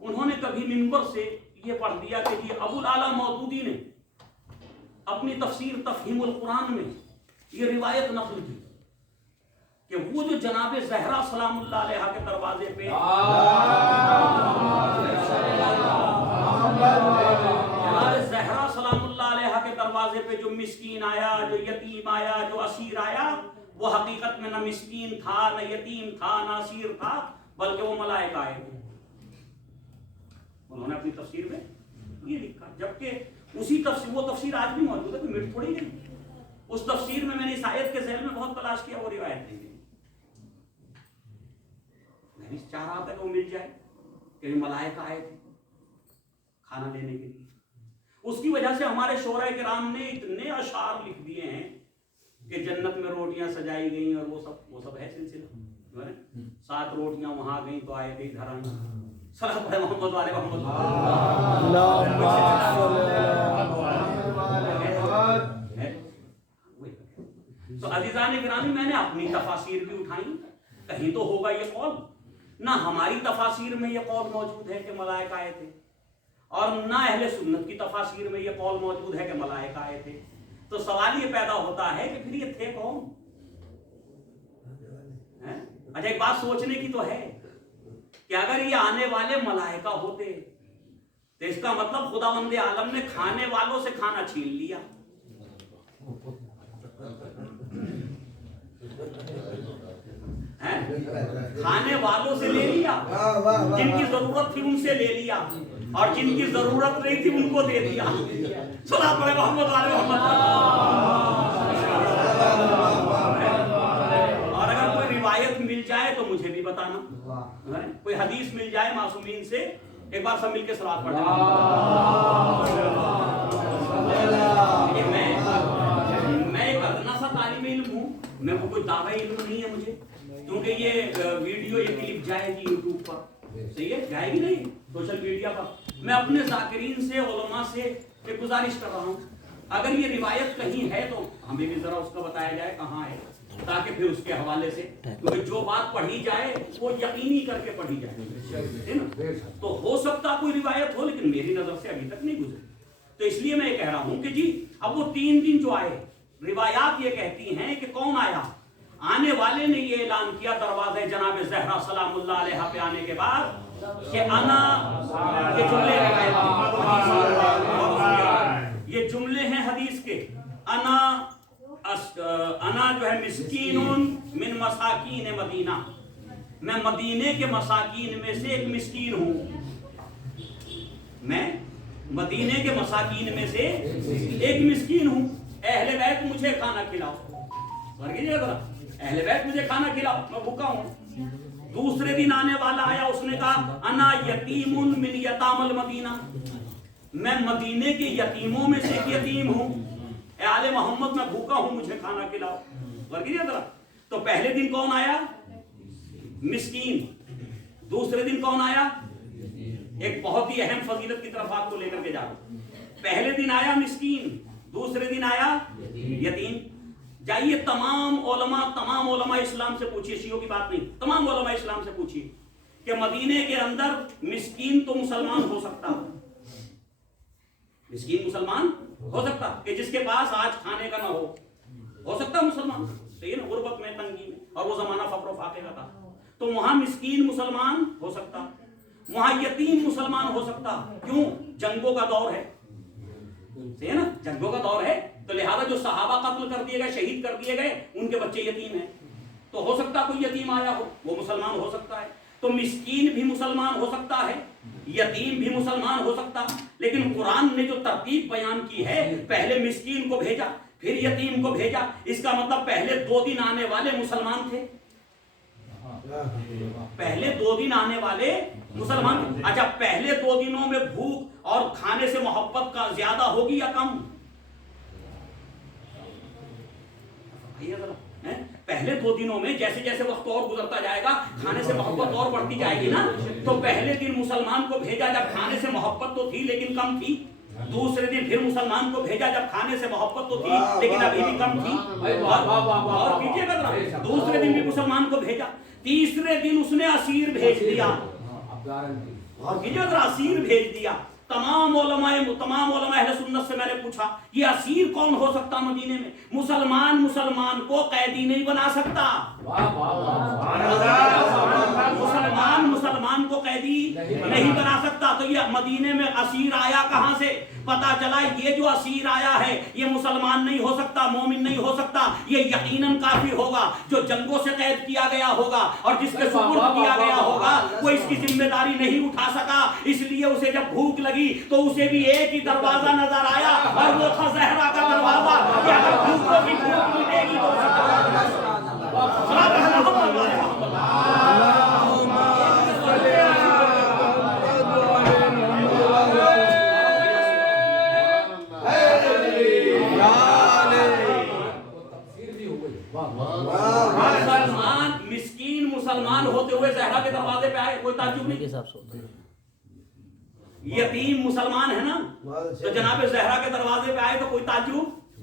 انہوں نے کبھی منبر سے یہ پڑھ دیا کہ یہ ابو الاعلیٰ مودودی نے اپنی تفسیر تفہیم القرآن میں یہ روایت نقل کی کہ وہ جو جناب زہرا سلام اللہ علیہ کے دروازے پہ جناب زہرا سلام اللہ علیہ کے دروازے پہ جو مسکین آیا, جو یتیم آیا, جو اسیر آیا, وہ حقیقت میں نہ مسکین تھا, نہ یتیم تھا, نہ اسیر تھا, بلکہ وہ ملائکہ آئے تھے. انہوں نے اپنی تفسیر میں یہ لکھا, جبکہ اسی تفسیر, وہ تفسیر آج بھی موجود ہے, کوئی مٹ تھوڑی نہیں. اس تفسیر میں نے اس آیت کے ذہن میں بہت تلاش کیا, وہ روایت نہیں ہے. میں چاہ رہا تھا کہ وہ مل جائے کہ ملائکہ آئے تھے کھانا دینے کے لیے. اس کی وجہ سے ہمارے شعراء کرام نے اتنے اشعار لکھ دیے ہیں کہ جنت میں روٹیاں سجائی گئیں اور وہ سب ہے سلسلہ. 7 روٹیاں وہاں گئیں تو آئے گئی گھر آنا. صلاۃ علی محمد وعلی محمد. تو عزیزان گرامی, میں نے اپنی تفاسیر بھی اٹھائی, کہیں تو ہوگا یہ قول. نہ ہماری تفاسیر میں یہ قول موجود ہے کہ ملائکہ آئے تھے, اور نہ اہل سنت کی تفاسیر میں یہ قول موجود ہے کہ ملائکہ آئے تھے. تو سوال یہ پیدا ہوتا ہے کہ پھر یہ تھے کون؟ اچھا ایک بات سوچنے کی تو ہے کہ اگر یہ آنے والے ملائکہ ہوتے تو اس کا مطلب خداوند عالم نے کھانے والوں سے کھانا چھین لیا. کھانے والوں سے لے لیا, جن کی ضرورت تھی ان سے لے لیا, اور جن کی ضرورت نہیں تھی ان کو دے دیا. صلاۃ علی محمد علی محمد. اور اگر کوئی روایت مل جائے تو مجھے بھی بتانا, کوئی حدیث مل جائے معصومین سے, ایک بار سب مل کے صلوات پڑھیں. میں ایک ادنا سا طالب علم ہوں, میں کو کوئی دعوی علم نہیں ہے مجھے, کیونکہ یہ ویڈیو یہ کلپ جائے گی یوٹیوب پر, صحیح ہے, جائے گی نہیں سوشل میڈیا پر. میں اپنے ذاکرین سے, علماء سے ایک گزارش کر رہا ہوں, اگر یہ روایت کہیں ہے تو ہمیں بھی ذرا اس کا بتایا جائے کہاں ہے, تاکہ پھر اس کے حوالے سے, کیونکہ جو بات پڑھی جائے وہ یقینی کر کے پڑھی جائے, تو ہو سکتا کوئی روایت ہو لیکن میری نظر سے ابھی تک نہیں گزری. تو اس لیے میں یہ کہہ رہا ہوں کہ جی اب وہ 3 دن جو آئے, روایات یہ کہتی ہیں کہ کون آیا. آنے والے نے یہ اعلان کیا دروازے جناب زہرا سلام اللہ علیہ پہ آنے کے بعد کہ انا, یہ جملے یہ جملے ہیں حدیث کے, انا جو ہے مسکین من مساکین مدینہ, میں مدینے کے مساکین میں سے ایک مسکین ہوں. میں مدینے کے مساکین میں سے ایک مسکین ہوں. اہل بیت مجھے کھانا کھلاؤ, اہل بیت مجھے کھانا کھلاؤ, میں بھوکا ہوں. دوسرے دن آنے والا آیا, اس نے کہا انا یتیم من یتام المدینہ, میں مدینے کے یتیموں میں سے ایک یتیم ہوں. اے آل محمد میں بھوکا ہوں, مجھے کھانا کھلاؤ. تو پہلے دن کون آیا؟ مسکین. دوسرے دن کون آیا؟ ایک بہت ہی اہم فضیلت کی طرف آپ کو لے کر کے جا رہا ہوں. پہلے دن آیا مسکین, دوسرے دن آیا یتیم. جائیے تمام علماء اسلام سے پوچھیے، شیعوں کی بات نہیں، تمام علماء اسلام سے پوچھیے کہ مدینے کے اندر مسکین تو مسلمان ہو سکتا، مسکین مسلمان ہو سکتا کہ جس کے پاس آج کھانے کا نہ ہو سکتا مسلمان، صحیح نا، غربت میں، تنگی میں، اور وہ زمانہ فقر و فاقے کا تھا، تو وہاں مسکین مسلمان ہو سکتا، وہاں یتیم مسلمان ہو سکتا، کیوں؟ جنگوں کا دور ہے، صحیح نا، جنگوں کا دور ہے، تو لہذا جو صحابہ قتل کر دیے گئے، شہید کر دیے گئے، ان کے بچے یتیم ہیں، تو ہو سکتا کوئی یتیم آیا ہو، وہ مسلمان ہو سکتا ہے، تو مسکین بھی مسلمان ہو سکتا ہے، یتیم بھی مسلمان ہو سکتا، لیکن قرآن نے جو ترتیب بیان کی ہے، پہلے مسکین کو بھیجا، پھر یتیم کو بھیجا، اس کا مطلب پہلے 2 دن آنے والے مسلمان تھے، پہلے 2 دن آنے والے مسلمان، اچھا پہلے 2 دنوں میں بھوک اور کھانے سے محبت کا زیادہ ہوگی یا کم؟ پہلے 2 دنوں میں جیسے جیسے وقت اور گزرتا جائے گا کھانے سے محبت اور بڑھتی جائے گی نا، تو پہلے دن مسلمان کو بھیجا جب کھانے سے محبت تو تھی لیکن کم تھی، دوسرے دن پھر مسلمان کو بھیجا جب کھانے سے محبت تو تھی لیکن ابھی بھی کم تھی، اور کیجئے گا ذرا، دوسرے دن بھی مسلمان کو بھیجا، تیسرے دن اس نے اسیر بھیج دیا، اور کیجئے ذرا، اسیر بھیج دیا، تمام علماء اہل سنت سے میں نے پوچھا یہ اسیر کون ہو سکتا مدینے میں؟ مسلمان کو قیدی نہیں بنا سکتا، مسلمان کو قیدی نہیں بنا سکتا، تو یہ مدینے میں اسیر آیا کہاں سے؟ پتا چلا یہ جو اسیر آیا ہے یہ مسلمان نہیں ہو سکتا، مومن نہیں ہو سکتا، یہ یقیناً کافر ہوگا، جو جنگوں سے قید کیا گیا ہوگا اور جس کے سپرد کیا گیا ہوگا وہ اس کی ذمہ داری نہیں اٹھا سکا، اس لیے اسے جب بھوک لگی تو اسے بھی ایک ہی دروازہ نظر آیا اور وہ تھا زہرا کا دروازہ، کہ اگر بھوکوں کی بھوک ملے گی تو مسلمان ہوتے ہوئے زہرا کے دروازے پہ آئے، کوئی تعجب نہیں، یتیم مسلمان ہے نا، تو جناب زہرا کے دروازے پہ آئے تو کوئی تعجب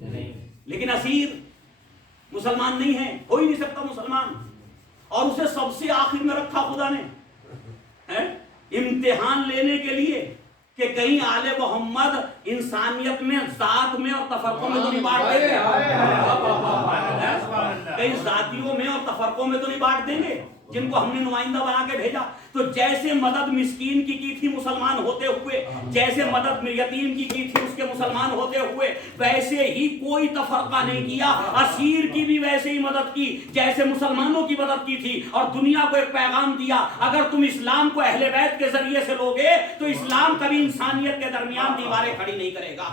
نہیں، لیکن اسیر مسلمان نہیں ہے، ہو ہی نہیں سکتا مسلمان، اور اسے سب سے آخر میں رکھا خدا نے امتحان لینے کے لیے کہ کہیں آل محمد انسانیت میں، ذات میں اور تفرقوں میں تو نہیں بانٹ دیں گے، کہیں ذاتیوں میں اور تفرقوں میں تو نہیں بانٹ دیں گے جن کو ہم نے نمائندہ بنا کے بھیجا، تو جیسے مدد مسکین کی تھی مسلمان ہوتے ہوئے، جیسے مدد یتیم کی تھی اس کے مسلمان ہوتے ہوئے، ویسے ہی کوئی تفرقہ نہیں کیا، اسیر کی بھی ویسے ہی مدد کی جیسے مسلمانوں کی مدد کی تھی، اور دنیا کو ایک پیغام دیا اگر تم اسلام کو اہل بیت کے ذریعے سے لوگے تو اسلام کبھی انسانیت کے درمیان دیواریں کھڑی نہیں کرے گا۔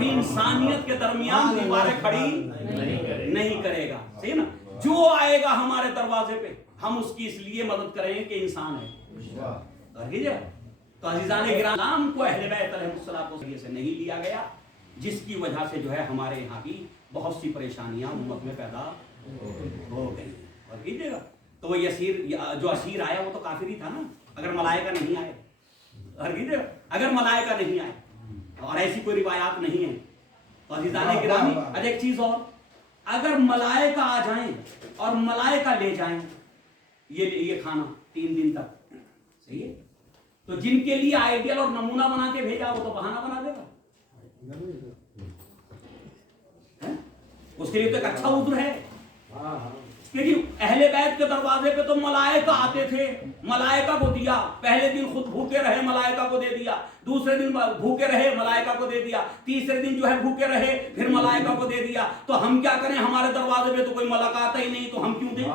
انسانیت کے درمیان دیواریں کھڑی نہیں کرے گا، صحیح نا، جو آئے گا ہمارے دروازے پہ ہم اس کی اس لیے مدد کریں گے کہ انسان ہے، تو عزیزان گرامی کو اہل بیت علیہ الصلوۃ سے نہیں لیا گیا، جس کی وجہ سے جو ہے ہمارے یہاں کی بہت سی پریشانیاں امت میں پیدا ہو گئی، اور کیجیے گا، تو وہ جو اسیر آیا وہ تو کافر ہی تھا نا، اگر ملائکہ نہیں آئے، اور کیجیے گا اگر ملائکہ نہیں آئے، اور ایسی کوئی روایات نہیں ہے، تو عزیزان گرامی ایک چیز اور، اگر ملائکہ آ جائیں اور ملائکہ لے جائیں یہ کھانا 3 دن تک، صحیح ہے، تو جن کے لیے آئیڈیل اور نمونہ بنا کے بھیجا وہ تو بہانہ بنا دے گا، اس کے لیے تو ایک اچھا عذر ہے، کہ اہل بیت کے دروازے پہ تو ملائکہ آتے تھے، ملائکہ کو دیا، پہلے دن خود بھوکے رہے ملائکہ کو دے دیا، دوسرے دن بھوکے رہے ملائکہ کو دے دیا، تیسرے دن جو ہے بھوکے رہے پھر ملائکہ کو دے دیا، تو ہم کیا کریں؟ ہمارے دروازے پہ تو کوئی ملک آتا ہی نہیں، تو ہم کیوں دیں؟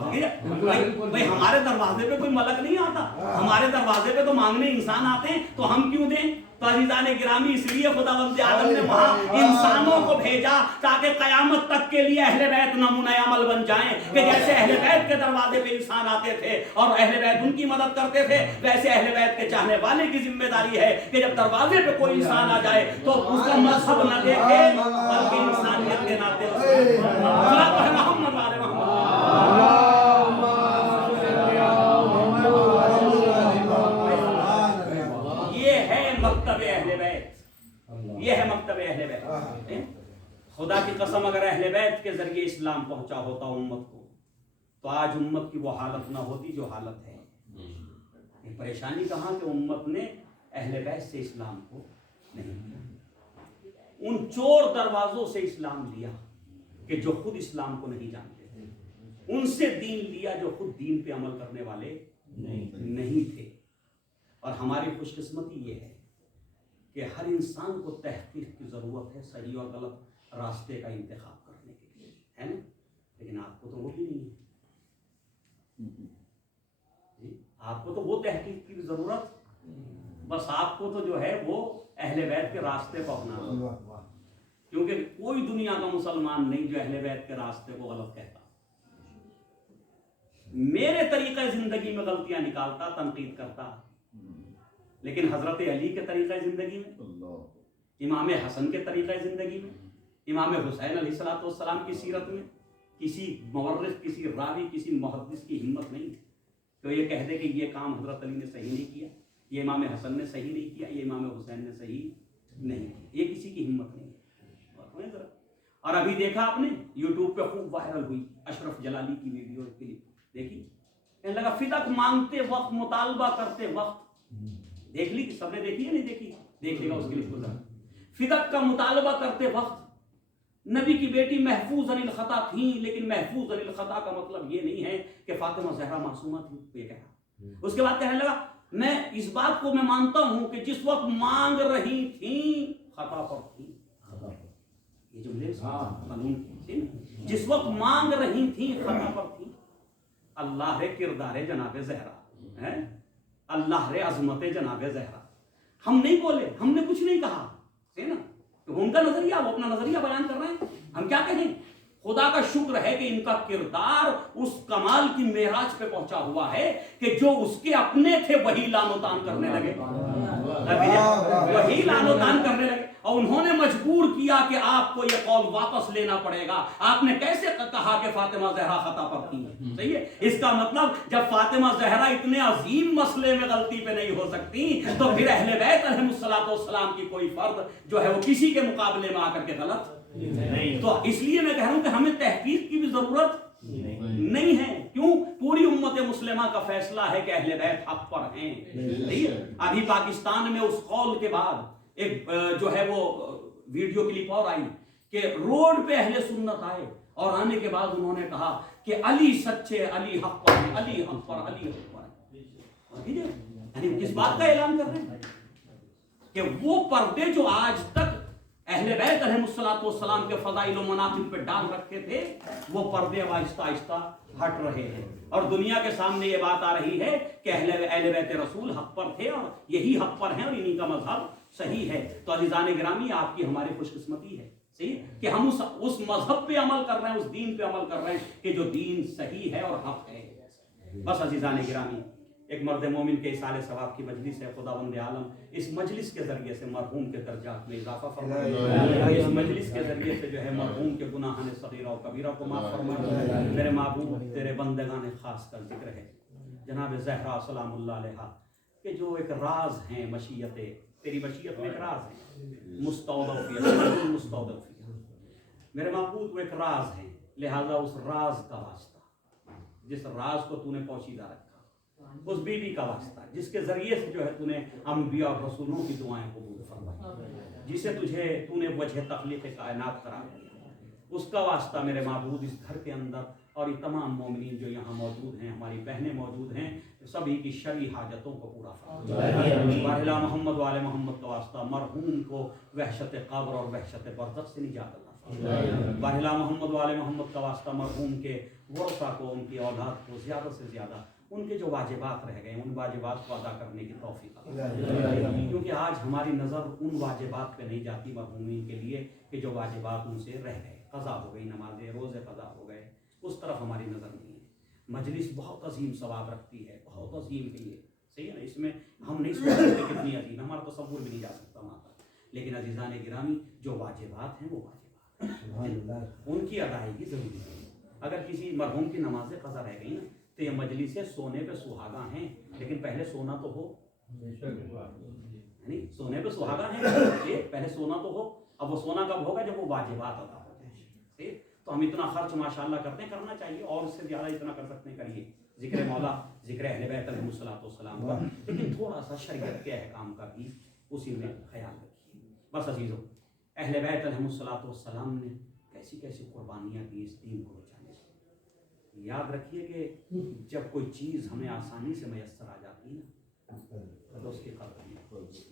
بھائی ہمارے دروازے پہ کوئی ملک نہیں آتا، ہمارے دروازے پہ تو مانگنے انسان آتے ہیں، تو ہم کیوں دیں؟ تو عزیزان گرامی اس لیے خداوند عالم نے وہاں انسانوں کو بھیجا تاکہ قیامت تک کے لیے اہل بیت نمونہ عمل بن جائیں، کہ جیسے اہل بیت کے دروازے پہ انسان آتے تھے اور اہل بیت ان کی مدد کرتے تھے، ویسے اہل بیت کے چاہنے والے کی ذمہ داری ہے کہ جب دروازے پہ کوئی انسان آ جائے تو اس کا مذہب نہ دیکھے بلکہ انسانیت کے ناطے محمد یہ ہے مکتب اہل بیت، یہ ہے مکتب اہل بیت۔ خدا کی قسم اگر اہل بیت کے ذریعے اسلام پہنچا ہوتا امت کو تو آج امت کی وہ حالت نہ ہوتی جو حالت ہے۔ یہ پریشانی کہاں کہ امت نے اہل بیت سے اسلام کو نہیں لیا، ان چور دروازوں سے اسلام لیا کہ جو خود اسلام کو نہیں جانتے تھے، ان سے دین لیا جو خود دین پہ عمل کرنے والے نہیں تھے۔ اور ہماری خوش قسمتی یہ ہے کہ ہر انسان کو تحقیق کی ضرورت ہے صحیح اور غلط راستے کا انتخاب کرنے کے لیے، ہے نا؟ لیکن آپ کو تو وہ بھی نہیں ہے، آپ کو تو وہ تحقیق کی ضرورت، بس آپ کو تو جو ہے وہ اہل بیت کے راستے کو اپنانا، کیونکہ کوئی دنیا کا مسلمان نہیں جو اہل بیت کے راستے کو غلط کہتا۔ میرے طریقہ زندگی میں غلطیاں نکالتا، تنقید کرتا، لیکن حضرت علی کے طریقہ زندگی میں، امام حسن کے طریقہ زندگی میں، امام حسین علیہ السلام کی سیرت میں کسی مورخ، کسی راوی، کسی محدث کی ہمت نہیں تو یہ کہہ دے کہ یہ کام حضرت علی نے صحیح نہیں کیا، یہ امام حسن نے صحیح نہیں کیا، یہ امام حسین نے صحیح نہیں کیا، یہ کسی کی ہمت نہیں ہے۔ اور ابھی دیکھا آپ نے یوٹیوب پہ خوب وائرل ہوئی اشرف جلالی کی ویڈیو کلپ، دیکھی؟ کہنے لگا فدق مانگتے وقت، مطالبہ کرتے وقت، دیکھ لی؟ سب نے دیکھی ہے نہیں دیکھی؟ دیکھ لے گا اس کلپ کو ذرا۔ فدق کا مطالبہ کرتے وقت نبی کی بیٹی محفوظ عن الخطا تھیں، لیکن محفوظ عن الخطا کا مطلب یہ نہیں ہے کہ فاطمہ زہرا معصومہ تھی، یہ کہا۔ اس کے بعد کہنے لگا میں اس بات کو میں مانتا ہوں کہ جس وقت مانگ رہی تھیں خطا پر تھیں، یہ جملے قانون تھے، جس وقت مانگ رہی تھیں خطا پر تھیں۔ اللہ رے کردار جناب زہرا ہے، اللہ رے عظمت جناب زہرا، ہم نہیں بولے، ہم نے کچھ نہیں کہا، ہے نا؟ تو ان کا نظریہ، وہ اپنا نظریہ بیان کر رہے ہیں، ہم کیا کہیں؟ خدا کا شکر ہے کہ ان کا کردار اس کمال کی معراج پہ پہنچا ہوا ہے کہ جو اس کے اپنے تھے وہی لان و تان کرنے لگے، وہی لان و تان کرنے لگے، اور انہوں نے مجبور کیا کہ آپ کو یہ قول واپس لینا پڑے گا۔ آپ نے کیسے کہا کہ فاطمہ زہرا خطا پر تھی؟ صحیح ہے؟ اس کا مطلب جب فاطمہ زہرا اتنے عظیم مسئلے میں غلطی پہ نہیں ہو سکتی تو پھر اہل بیت علیہ السلام کی کوئی فرد جو ہے وہ کسی کے مقابلے میں آ کر کے غلط نہیں۔ تو اس لیے میں کہہ رہا ہوں کہ ہمیں تحقیق کی بھی ضرورت نہیں ہے۔ کیوں؟ پوری امت مسلمہ کا فیصلہ ہے کہ اہل بیت حق پر ہیں۔ ابھی پاکستان میں اس قول کے بعد ایک جو ہے وہ ویڈیو کلپ اور آئی کہ روڈ پہ اہل سنت آئے اور آنے کے بعد انہوں نے کہا کہ علی سچے، علی حق پر ہے، علی حق پر، علی حق پر ہے۔ یعنی کس بات کا اعلان کر رہے ہیں؟ کہ وہ پردے جو آج تک اہل بیت علیہ السلام کے فضائل و مناقب پہ ڈال رکھے تھے، وہ پردے اب آہستہ آہستہ ہٹ رہے ہیں، اور دنیا کے سامنے یہ بات آ رہی ہے کہ اہل بیت رسول حق پر تھے اور یہی حق پر ہیں اور انہی کا مذہب صحیح ہے۔ تو عزیزان گرامی، آپ کی ہماری خوش قسمتی ہے صحیح کہ ہم اس مذہب پہ عمل کر رہے ہیں، اس دین پہ عمل کر رہے ہیں کہ جو دین صحیح ہے اور حق ہے۔ بس عزیزان گرامی، ایک مرد مومن کے اصال ثواب کی مجلس ہے، خداوند عالم اس مجلس کے ذریعے سے مرحوم کے درجات میں اضافہ فرمائے، اس مجلس کے ذریعے سے جو ہے مرحوم کے گناہان صغیرہ و کبیرہ کو معاف فرمائے۔ میرے معبود، تیرے بندگان خاص کا ذکر ہے جناب زہرا سلام اللہ علیہ کہ جو ایک راز ہیں مشیت، تیری مشیت میں ایک راز ہے، مستودع فیہ، مستودع فیہ۔ میرے معبود، وہ ایک راز ہے، لہذا اس راز کا واسطہ، جس راز کو تو نے پوشیدہ رکھا، اس بی بی کا واسطہ جس کے ذریعے سے جو ہے تو نے انبیاء اور رسولوں کی دعائیں قبول فرمائی، جسے تو نے وجہ تخلیق کائنات قرار دیا، اس کا واسطہ میرے معبود اس گھر کے اندر اور یہ تمام مومنین جو یہاں موجود ہیں، ہماری بہنیں موجود ہیں، سبھی کی شرعی حاجتوں کو پورا فرما۔ باہلا محمد والے محمد کا واسطہ مرحوم کو وحشت قبر اور وحشت برزخ سے نجات عطا۔ باہلا محمد والے محمد کا واسطہ مرحوم کے ورثہ کو، ان کی اولاد کو زیادہ سے زیادہ ان کے جو واجبات رہ گئے ان واجبات کو ادا کرنے کی توفیق عطا، کیونکہ آج ہماری نظر ان واجبات پہ نہیں جاتی مرحومین کے لیے کہ جو واجبات ان سے رہ گئے، قضا ہو گئی، نمازیں روزے قضا ہو گئے، اس طرف ہماری نظر نہیں ہے۔ مجلس بہت عظیم ثواب رکھتی ہے، بہت عظیم ہے یہ، صحیح ہے نا؟ اس میں ہم نہیں سوچ سکتے کتنی عظیم، ہمارا تصور بھی نہیں جا سکتا وہاں تک، لیکن عزیزان گرامی جو واجبات ہیں وہ واجبات ہیں، ان کی ادائیگی ضروری ہے۔ اگر کسی مرحوم کی نماز قضا رہ گئی نا تو یہ مجلس سونے پہ سہاگا ہیں، لیکن پہلے سونا تو ہو، یعنی سونے پہ سہاگا ہیں، پہلے سونا تو ہو. اب وہ سونا کب ہوگا؟ جب وہ واجبات ادا ہو جائیں. تو ہم اتنا خرچ ماشاءاللہ کرتے ہیں، کرنا چاہیے، اور اس سے زیادہ اتنا کر سکتے ہیں کریے، ذکر مولا، ذکر اہل بیت علیہم الصلوۃ والسلام کا، لیکن تھوڑا سا شریعت کے احکام کا بھی اسی میں خیال رکھیے. بس عزیزو، اہل بیت علیہم الصلوۃ والسلام نے کیسی کیسی قربانیاں دی اس دین کو بچانے کی. یاد رکھیے کہ جب کوئی چیز ہمیں آسانی سے میسر آ جاتی ہے نا تو اس کی قدر نہیں ہوتی.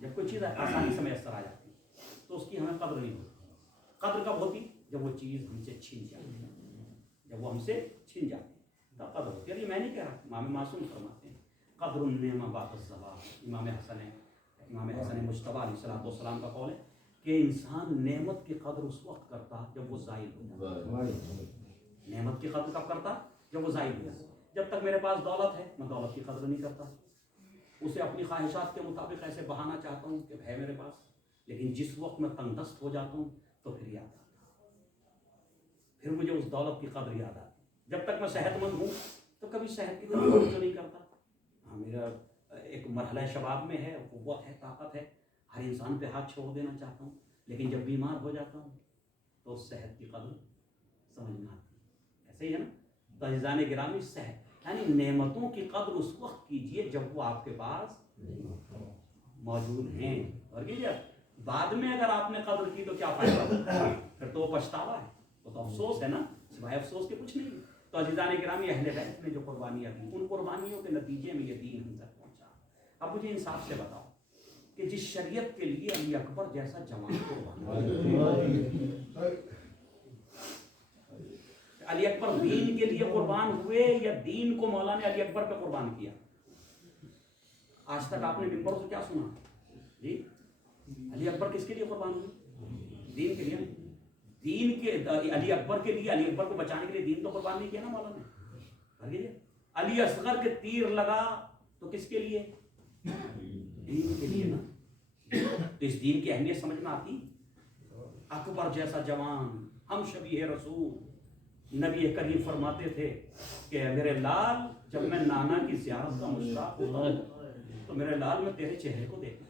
جب کوئی چیز آسانی سے میسر آ جاتی تو اس کی ہمیں قدر نہیں ہوتی. قدر کب ہوتی؟ جب وہ چیز ہم سے چھن جاتی ہے، جب وہ ہم سے چھن جاتی ہے تب قدر ہوتی ہے. یہ میں نہیں کہہ رہا، امام معصوم فرماتے ہیں قدر النعمہ بعد الزوال. امام حسن مجتبیٰ علیہ الصلوۃ والسلام کا قول ہے کہ انسان نعمت کی قدر اس وقت کرتا جب وہ زائل ہو جاتا. نعمت کی قدر کب کرتا؟ جب وہ زائل ہو جاتا. جب تک میرے پاس دولت ہے میں دولت کی قدر نہیں کرتا، اسے اپنی خواہشات کے مطابق ایسے بہانا چاہتا ہوں کہ ہے میرے پاس. لیکن جس وقت میں تنگ دست ہو جاتا ہوں تو پھر یاد آتا، پھر مجھے اس دولت کی قدر یاد آتی. جب تک میں صحت مند ہوں تو کبھی صحت کی قدر توجہ نہیں کرتا. ہاں، میرا ایک مرحلہ شباب میں ہے، قوت ہے، طاقت ہے، ہر انسان پہ ہاتھ چھوڑ دینا چاہتا ہوں، لیکن جب بیمار ہو جاتا ہوں تو اس صحت کی قدر سمجھ میں آتی. ایسے ہی ہے نا. تو عزیزان گرامی، صحت یعنی نعمتوں کی قدر اس وقت کیجئے جب وہ آپ کے پاس موجود ہیں. اور بعد میں اگر آپ نے قدر کی تو کیا فائدہ؟ پھر تو وہ پچھتاوا ہے، وہ تو افسوس ہے نا، سوائے افسوس کے کچھ نہیں. تو عزیزان گرامی، اہل بیت نے جو قربانیاں دی ان قربانیوں کے نتیجے میں یہ دین ہم تک پہنچا. اب مجھے انصاف سے بتاؤ کہ جس شریعت کے لیے علی اکبر جیسا جوان قربان، علی اکبر دین کے لیے قربان ہوئے یا دین کو مولا نے علی اکبر پہ قربان کیا؟ آج تک آپ نے ممبر سے کیا سنا؟ جی علی اکبر کس کے لیے قربان ہوئے؟ دین کے لیے. دین کے علی اکبر کے لیے، علی اکبر کو بچانے کے لیے دین تو قربان نہیں کیا نا مولا نے. علی اصغر کے تیر لگا تو کس کے لیے؟ دین کے لیے نا. تو اس دین کی اہمیت سمجھ میں آتی. اکبر جیسا جوان، ہم شبیہ رسول، نبی کریم فرماتے تھے کہ میرے لال، جب میں نانا کی زیارت کا مشتاق ہوتا تو میرے لال میں تیرے چہرے کو دیکھتا.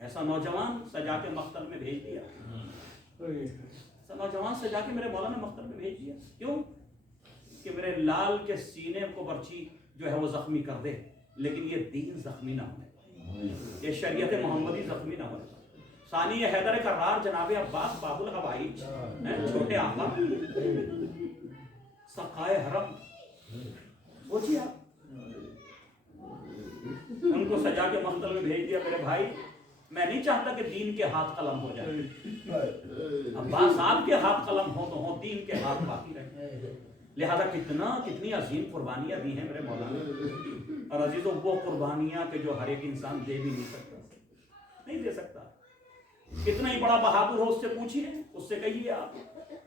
ایسا نوجوان سجا کے مقتل میں بھیج دیا، ایسا نوجوان سجا کے میرے مولا نے مقتل میں بھیج دیا. کیوں؟ کہ میرے لال کے سینے کو برچی جو ہے وہ زخمی کر دے، لیکن یہ دین زخمی نہ ہونے، یہ شریعت محمدی زخمی نہ ہونے. ثانی حیدر کرار جناب عباس باب الحوائج، چھوٹے آقا، سقائے حرم، سوچیے آپ، ان کو سجا کے مقتل میں بھیج دیا. میرے بھائی، میں نہیں چاہتا کہ دین کے ہاتھ قلم ہو جائے. عباس آپ کے ہاتھ قلم ہو تو ہو، دین کے ہاتھ باقی رہے. لہذا کتنی عظیم قربانیاں دی ہیں میرے مولا نے. اور عزیزوں، وہ قربانیاں کہ جو ہر ایک انسان دے بھی نہیں سکتا، نہیں دے سکتا. کتنا ہی بڑا بہادر ہو اس سے پوچھیے، اس سے کہیے آپ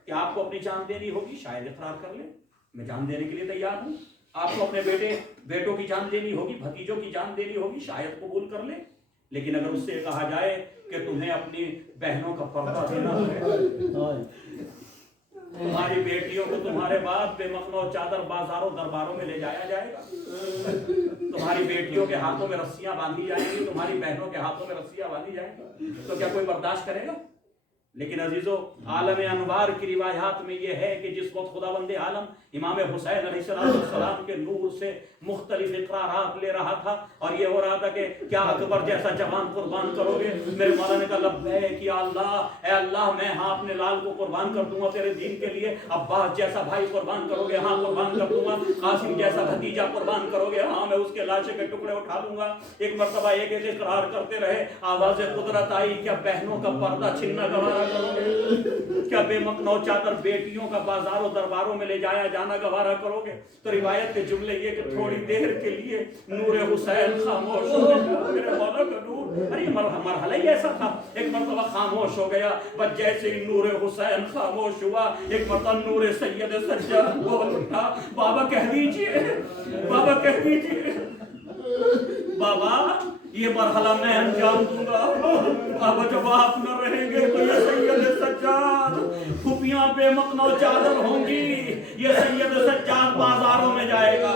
کہ آپ کو اپنی جان دینی ہوگی، شاید اقرار کر لیں میں جان دینے کے لیے تیار ہوں. آپ کو اپنے بیٹوں کی جان دینی ہوگی، بھتیجوں کی جان دینی ہوگی، شاید قبول کر لیں. لیکن اگر اس سے کہا جائے کہ تمہیں اپنی بہنوں کا پردہ دینا ہے، تمہاری بیٹیوں کو تمہارے بعد بے مخنو چادر بازاروں درباروں میں لے جایا جائے گا، تمہاری بیٹیوں کے ہاتھوں میں رسیاں باندھی جائیں گی، تمہاری بہنوں کے ہاتھوں میں رسیاں باندھی جائیں گی، تو کیا کوئی برداشت کرے گا؟ لیکن عزیزو، عالم انوار کی روایات میں یہ ہے کہ جس وقت خداوند عالم امام حسین علیہ السلام کے نور سے مختلف اقرارات لے رہا تھا اور یہ ہو رہا تھا کہ کیا اکبر جیسا جوان قربان کرو گے؟ میرے مولا نے کہا لبیک یا اللہ، اے اللہ، میں ہاں اپنے لال کو قربان کر دوں گا تیرے دین کے لیے. عباس جیسا بھائی قربان کرو گے؟ ہاں قربان کر دوں گا. قاسم جیسا بھتیجا قربان کرو گے؟ ہاں میں اس کے لاشے کے ٹکڑے اٹھا لوں گا. ایک مرتبہ ایک اقرار کرتے رہے، آواز قدرت آئی، کیا بہنوں کا پردہ چھننا گوارا کرو گے؟ کیا بے مقنو چادر بیٹیوں کا بازاروں درباروں میں لے جایا جانا گوارا کرو گے؟ تو روایت کے جملے یہ کہ تھوڑی دیر کے لیے نور حسین خاموش ہو گیا. میرے مولا کا نور، ارے مرحلہ ہی ایسا تھا. ایک مرتبہ خاموش ہو گیا، بس جیسے ہی نور حسین خاموش ہوا، ایک مرتبہ نور سید سجاد بول اٹھا، بابا کہہ دیجئے، بابا کہہ دیجئے، بابا یہ مرحلہ میں انجام دوں گا. اب جب آپ نہ رہیں گے تو یہ سید سجاد پھپیاں بے مقنع چادر ہوں گی، یہ سید سجاد بازاروں میں جائے گا،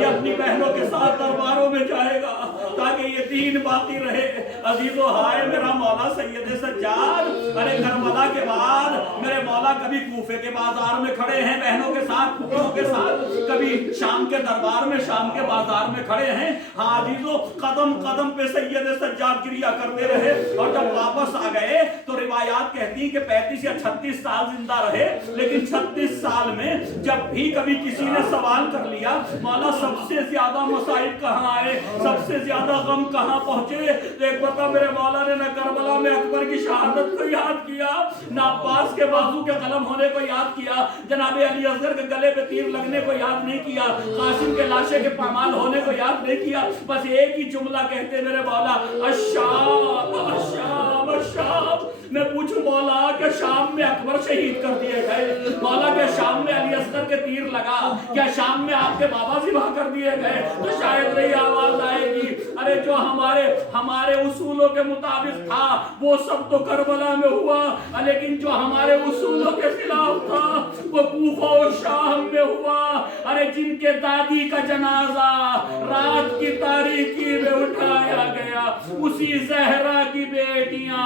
یہ اپنی بہنوں کے ساتھ درباروں میں جائے گا تاکہ یہ دین باقی رہے۔ عزیزو ہائے میرا مولا سید سجاد، ارے کربلا کے بعد میرے مولا کبھی کوفے کے بازار میں کھڑے ہیں بہنوں کے ساتھ پھپھیوں کے ساتھ، کبھی شام کے دربار میں شام کے بازار میں کھڑے ہیں۔ ہاں عزیزو قدم قدم پہ سید سجاد کریا کرتے رہے، اور جب واپس آ گئے تو روایات کہتی ہیں کہ 35 یا 36 سال زندہ رہے، لیکن 36 سال میں جب بھی کبھی کسی نے سوال کر لیا مولا سب سے زیادہ مصائب کہاں آئے، سب سے زیادہ غم کہاں پہنچے، تو ایک بتا میرے مولا نے نہ کربلا میں اکبر کی شہادت کو یاد کیا، نہ عباس کے بازو کے قلم ہونے کو یاد کیا، جناب علی اصغر کے گلے پہ تیر لگنے کو یاد نہیں کیا، قاسم کے لاشے کے پامال ہونے کو یاد نہیں کیا، بس ایک ہی جملہ کہتے میرے مولا الشام الشام الشام۔ میں پوچھوں مولا کہ شام میں اکبر شہید کر دیے گئے، مولا کہ شام میں علی اصغر کے تیر لگا، کیا شام میں آپ کے بابا ذبح کر دیے گئے، تو شاید رہی آواز آئے گی ارے جو ہمارے اصولوں کے مطابق تھا وہ سب تو کربلا میں ہوا، لیکن جو ہمارے اصولوں کے خلاف تھا وہ کوفہ و شام میں ہوا۔ ارے جن کے دادی کا جنازہ رات کی تاریکی میں اٹھایا گیا، اسی زہرا کی بیٹیاں،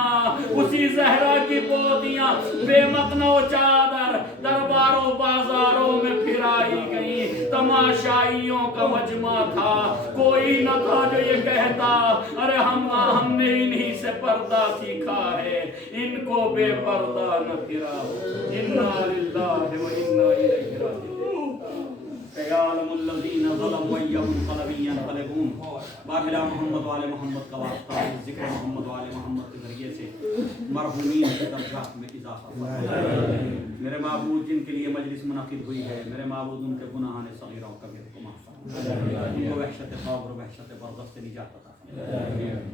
اسی زہرا کی پوتیاں بے مقنع چادر درباروں بازاروں میں پھرائی گئی، تماشائیوں کا مجمع تھا، کوئی نہ تھا جو یہ کہتا ارے ہم نے انہی سے پردہ سیکھا ہے، ان کو بے پردہ نہ پھراؤ۔ انا للہ و انا الیہ راجعون۔ سیعلم الذین ظلموا ای منقلب ینقلبون۔ باقلا محمد وآل محمد کا واسطہ ذکر محمد وآل محمد کے ذریعے سے مرحومین کے درجات میں اضافہ فرمائے۔ میرے معبود جن کے لیے مجلس منعقد ہوئی ہے، میرے معبود ان کے گناہان صغیرہ و کبیرہ کو معاف فرما، ان کو وحشت قبر و وحشت برزخ سے نجات عطا فرما،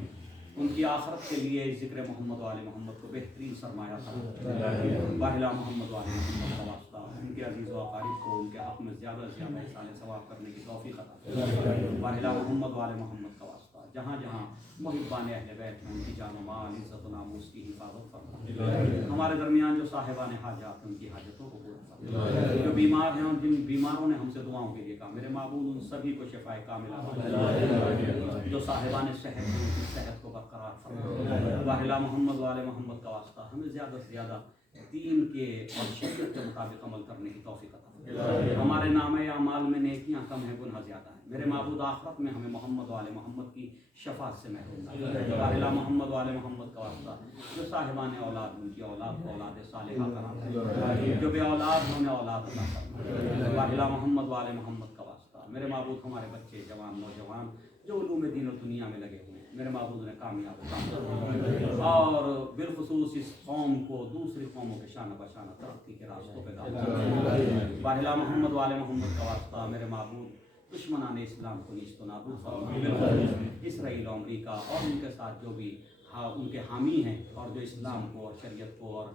ان کی آخرت کے لیے ذکر محمد وآل محمد کو بہترین سرمایہ فرما۔ باہلا محمد وآل محمد کا واسطہ ان کے عزیز و اقارب کو ان کے حق میں زیادہ سے زیادہ احسان ثواب کرنے کی توفیق عطا فرما۔ باہلا محمد وآل محمد کا واسطہ جہاں جہاں محبان اہل بیت ہیں ان کی جان و مال عزت و ناموس کی حفاظت فرما۔ ہمارے درمیان جو صاحبان حاجات ہیں ان کی حاجتوں کو پورا فرما، جو بیمار ہیں اور جن بیماروں نے ہم سے دعاؤں کے لیے کہا میرے معبود ان سبھی کو شفائے کاملہ فرما، جو صاحبان صحت ہیں ان کی صحت کو برقرار فرما۔ باہلا محمد وآل محمد کا واسطہ ہمیں زیادہ سے زیادہ دین کے اور شریعت کے مطابق عمل کرنے کی توفیق عطا فرما۔ ہمارے نامہ اعمال میں نیکیاں کم ہیں گناہ زیادہ ہیں، میرے معبود آخرت میں ہمیں محمد وآل محمد کی شفاعت سے محروم نہ۔ باہلا محمد وآل محمد کا واسطہ جو صاحبان اولاد ان کی اولاد کو اولاد صالحہ قرار، جو بے اولاد انہیں اولاد عطا فرما۔ باہلا محمد وآل محمد کا واسطہ میرے معبود ہمارے بچے جوان نوجوان جو علوم دین و دنیا میں لگے ہوئے ہیں، میرے معبود نے کامیاب اور بالخصوص اس قوم کو دوسری قوموں کے شانہ بشانہ ترقی کے راستوں پہ گامزن۔ باہلا محمد وآل محمد کا واسطہ میرے معبود دشمنان اسلام کو نیست و نابود فرما، اسرائیل و امریکہ اور ان کے ساتھ جو بھی ان کے حامی ہیں اور جو اسلام کو اور شریعت کو اور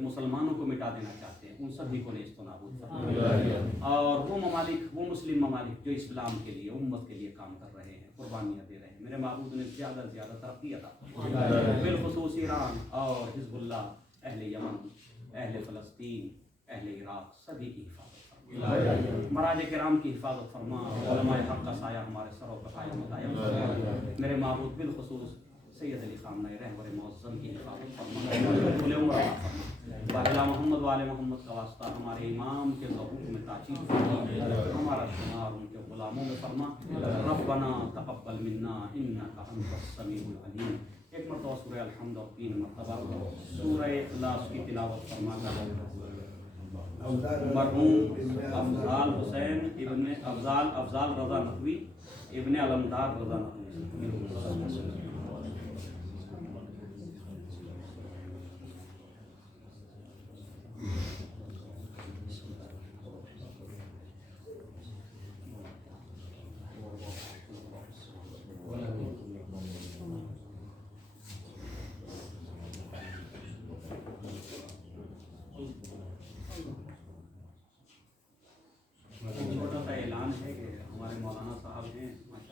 مسلمانوں کو مٹا دینا چاہتے ہیں، ان سبھی کو نیست و نابود فرما۔ اور وہ ممالک وہ مسلم ممالک جو اسلام کے لیے امت کے لیے کام کر رہے ہیں، قربانیاں دے رہے ہیں، میرے معبود نے زیادہ سے زیادہ ترقی عطا فرما، بالخصوص ایران اور حزب اللہ، اہل یمن، اہل فلسطین، اہل عراق سبھی کی حفاظت فرما، مراج کرام کی حفاظت فرما، علماء حق کا سایہ ہمارے سروں پر قائم دائم فرما، میرے معبود بالخصوص سید علی خامنہ رہبر معظم کی حفاظت فرما، طول عمر عطا فرما۔ باہلا محمد وآل محمد کا واسطہ ہمارے امام کے ظہور میں تاکید فرما، ہمارا شمار ان کے غلاموں میں فرما۔ ربنا تقبل منا انک انت السمیع العلیم۔ ایک مرتبہ سورہ الحمد اور 3 مرتبہ سورہ اخلاص کی تلاوت فرما کر مرحوم افضال حسین ابن افضال رضا نقوی ابن علمدار رضا نقوی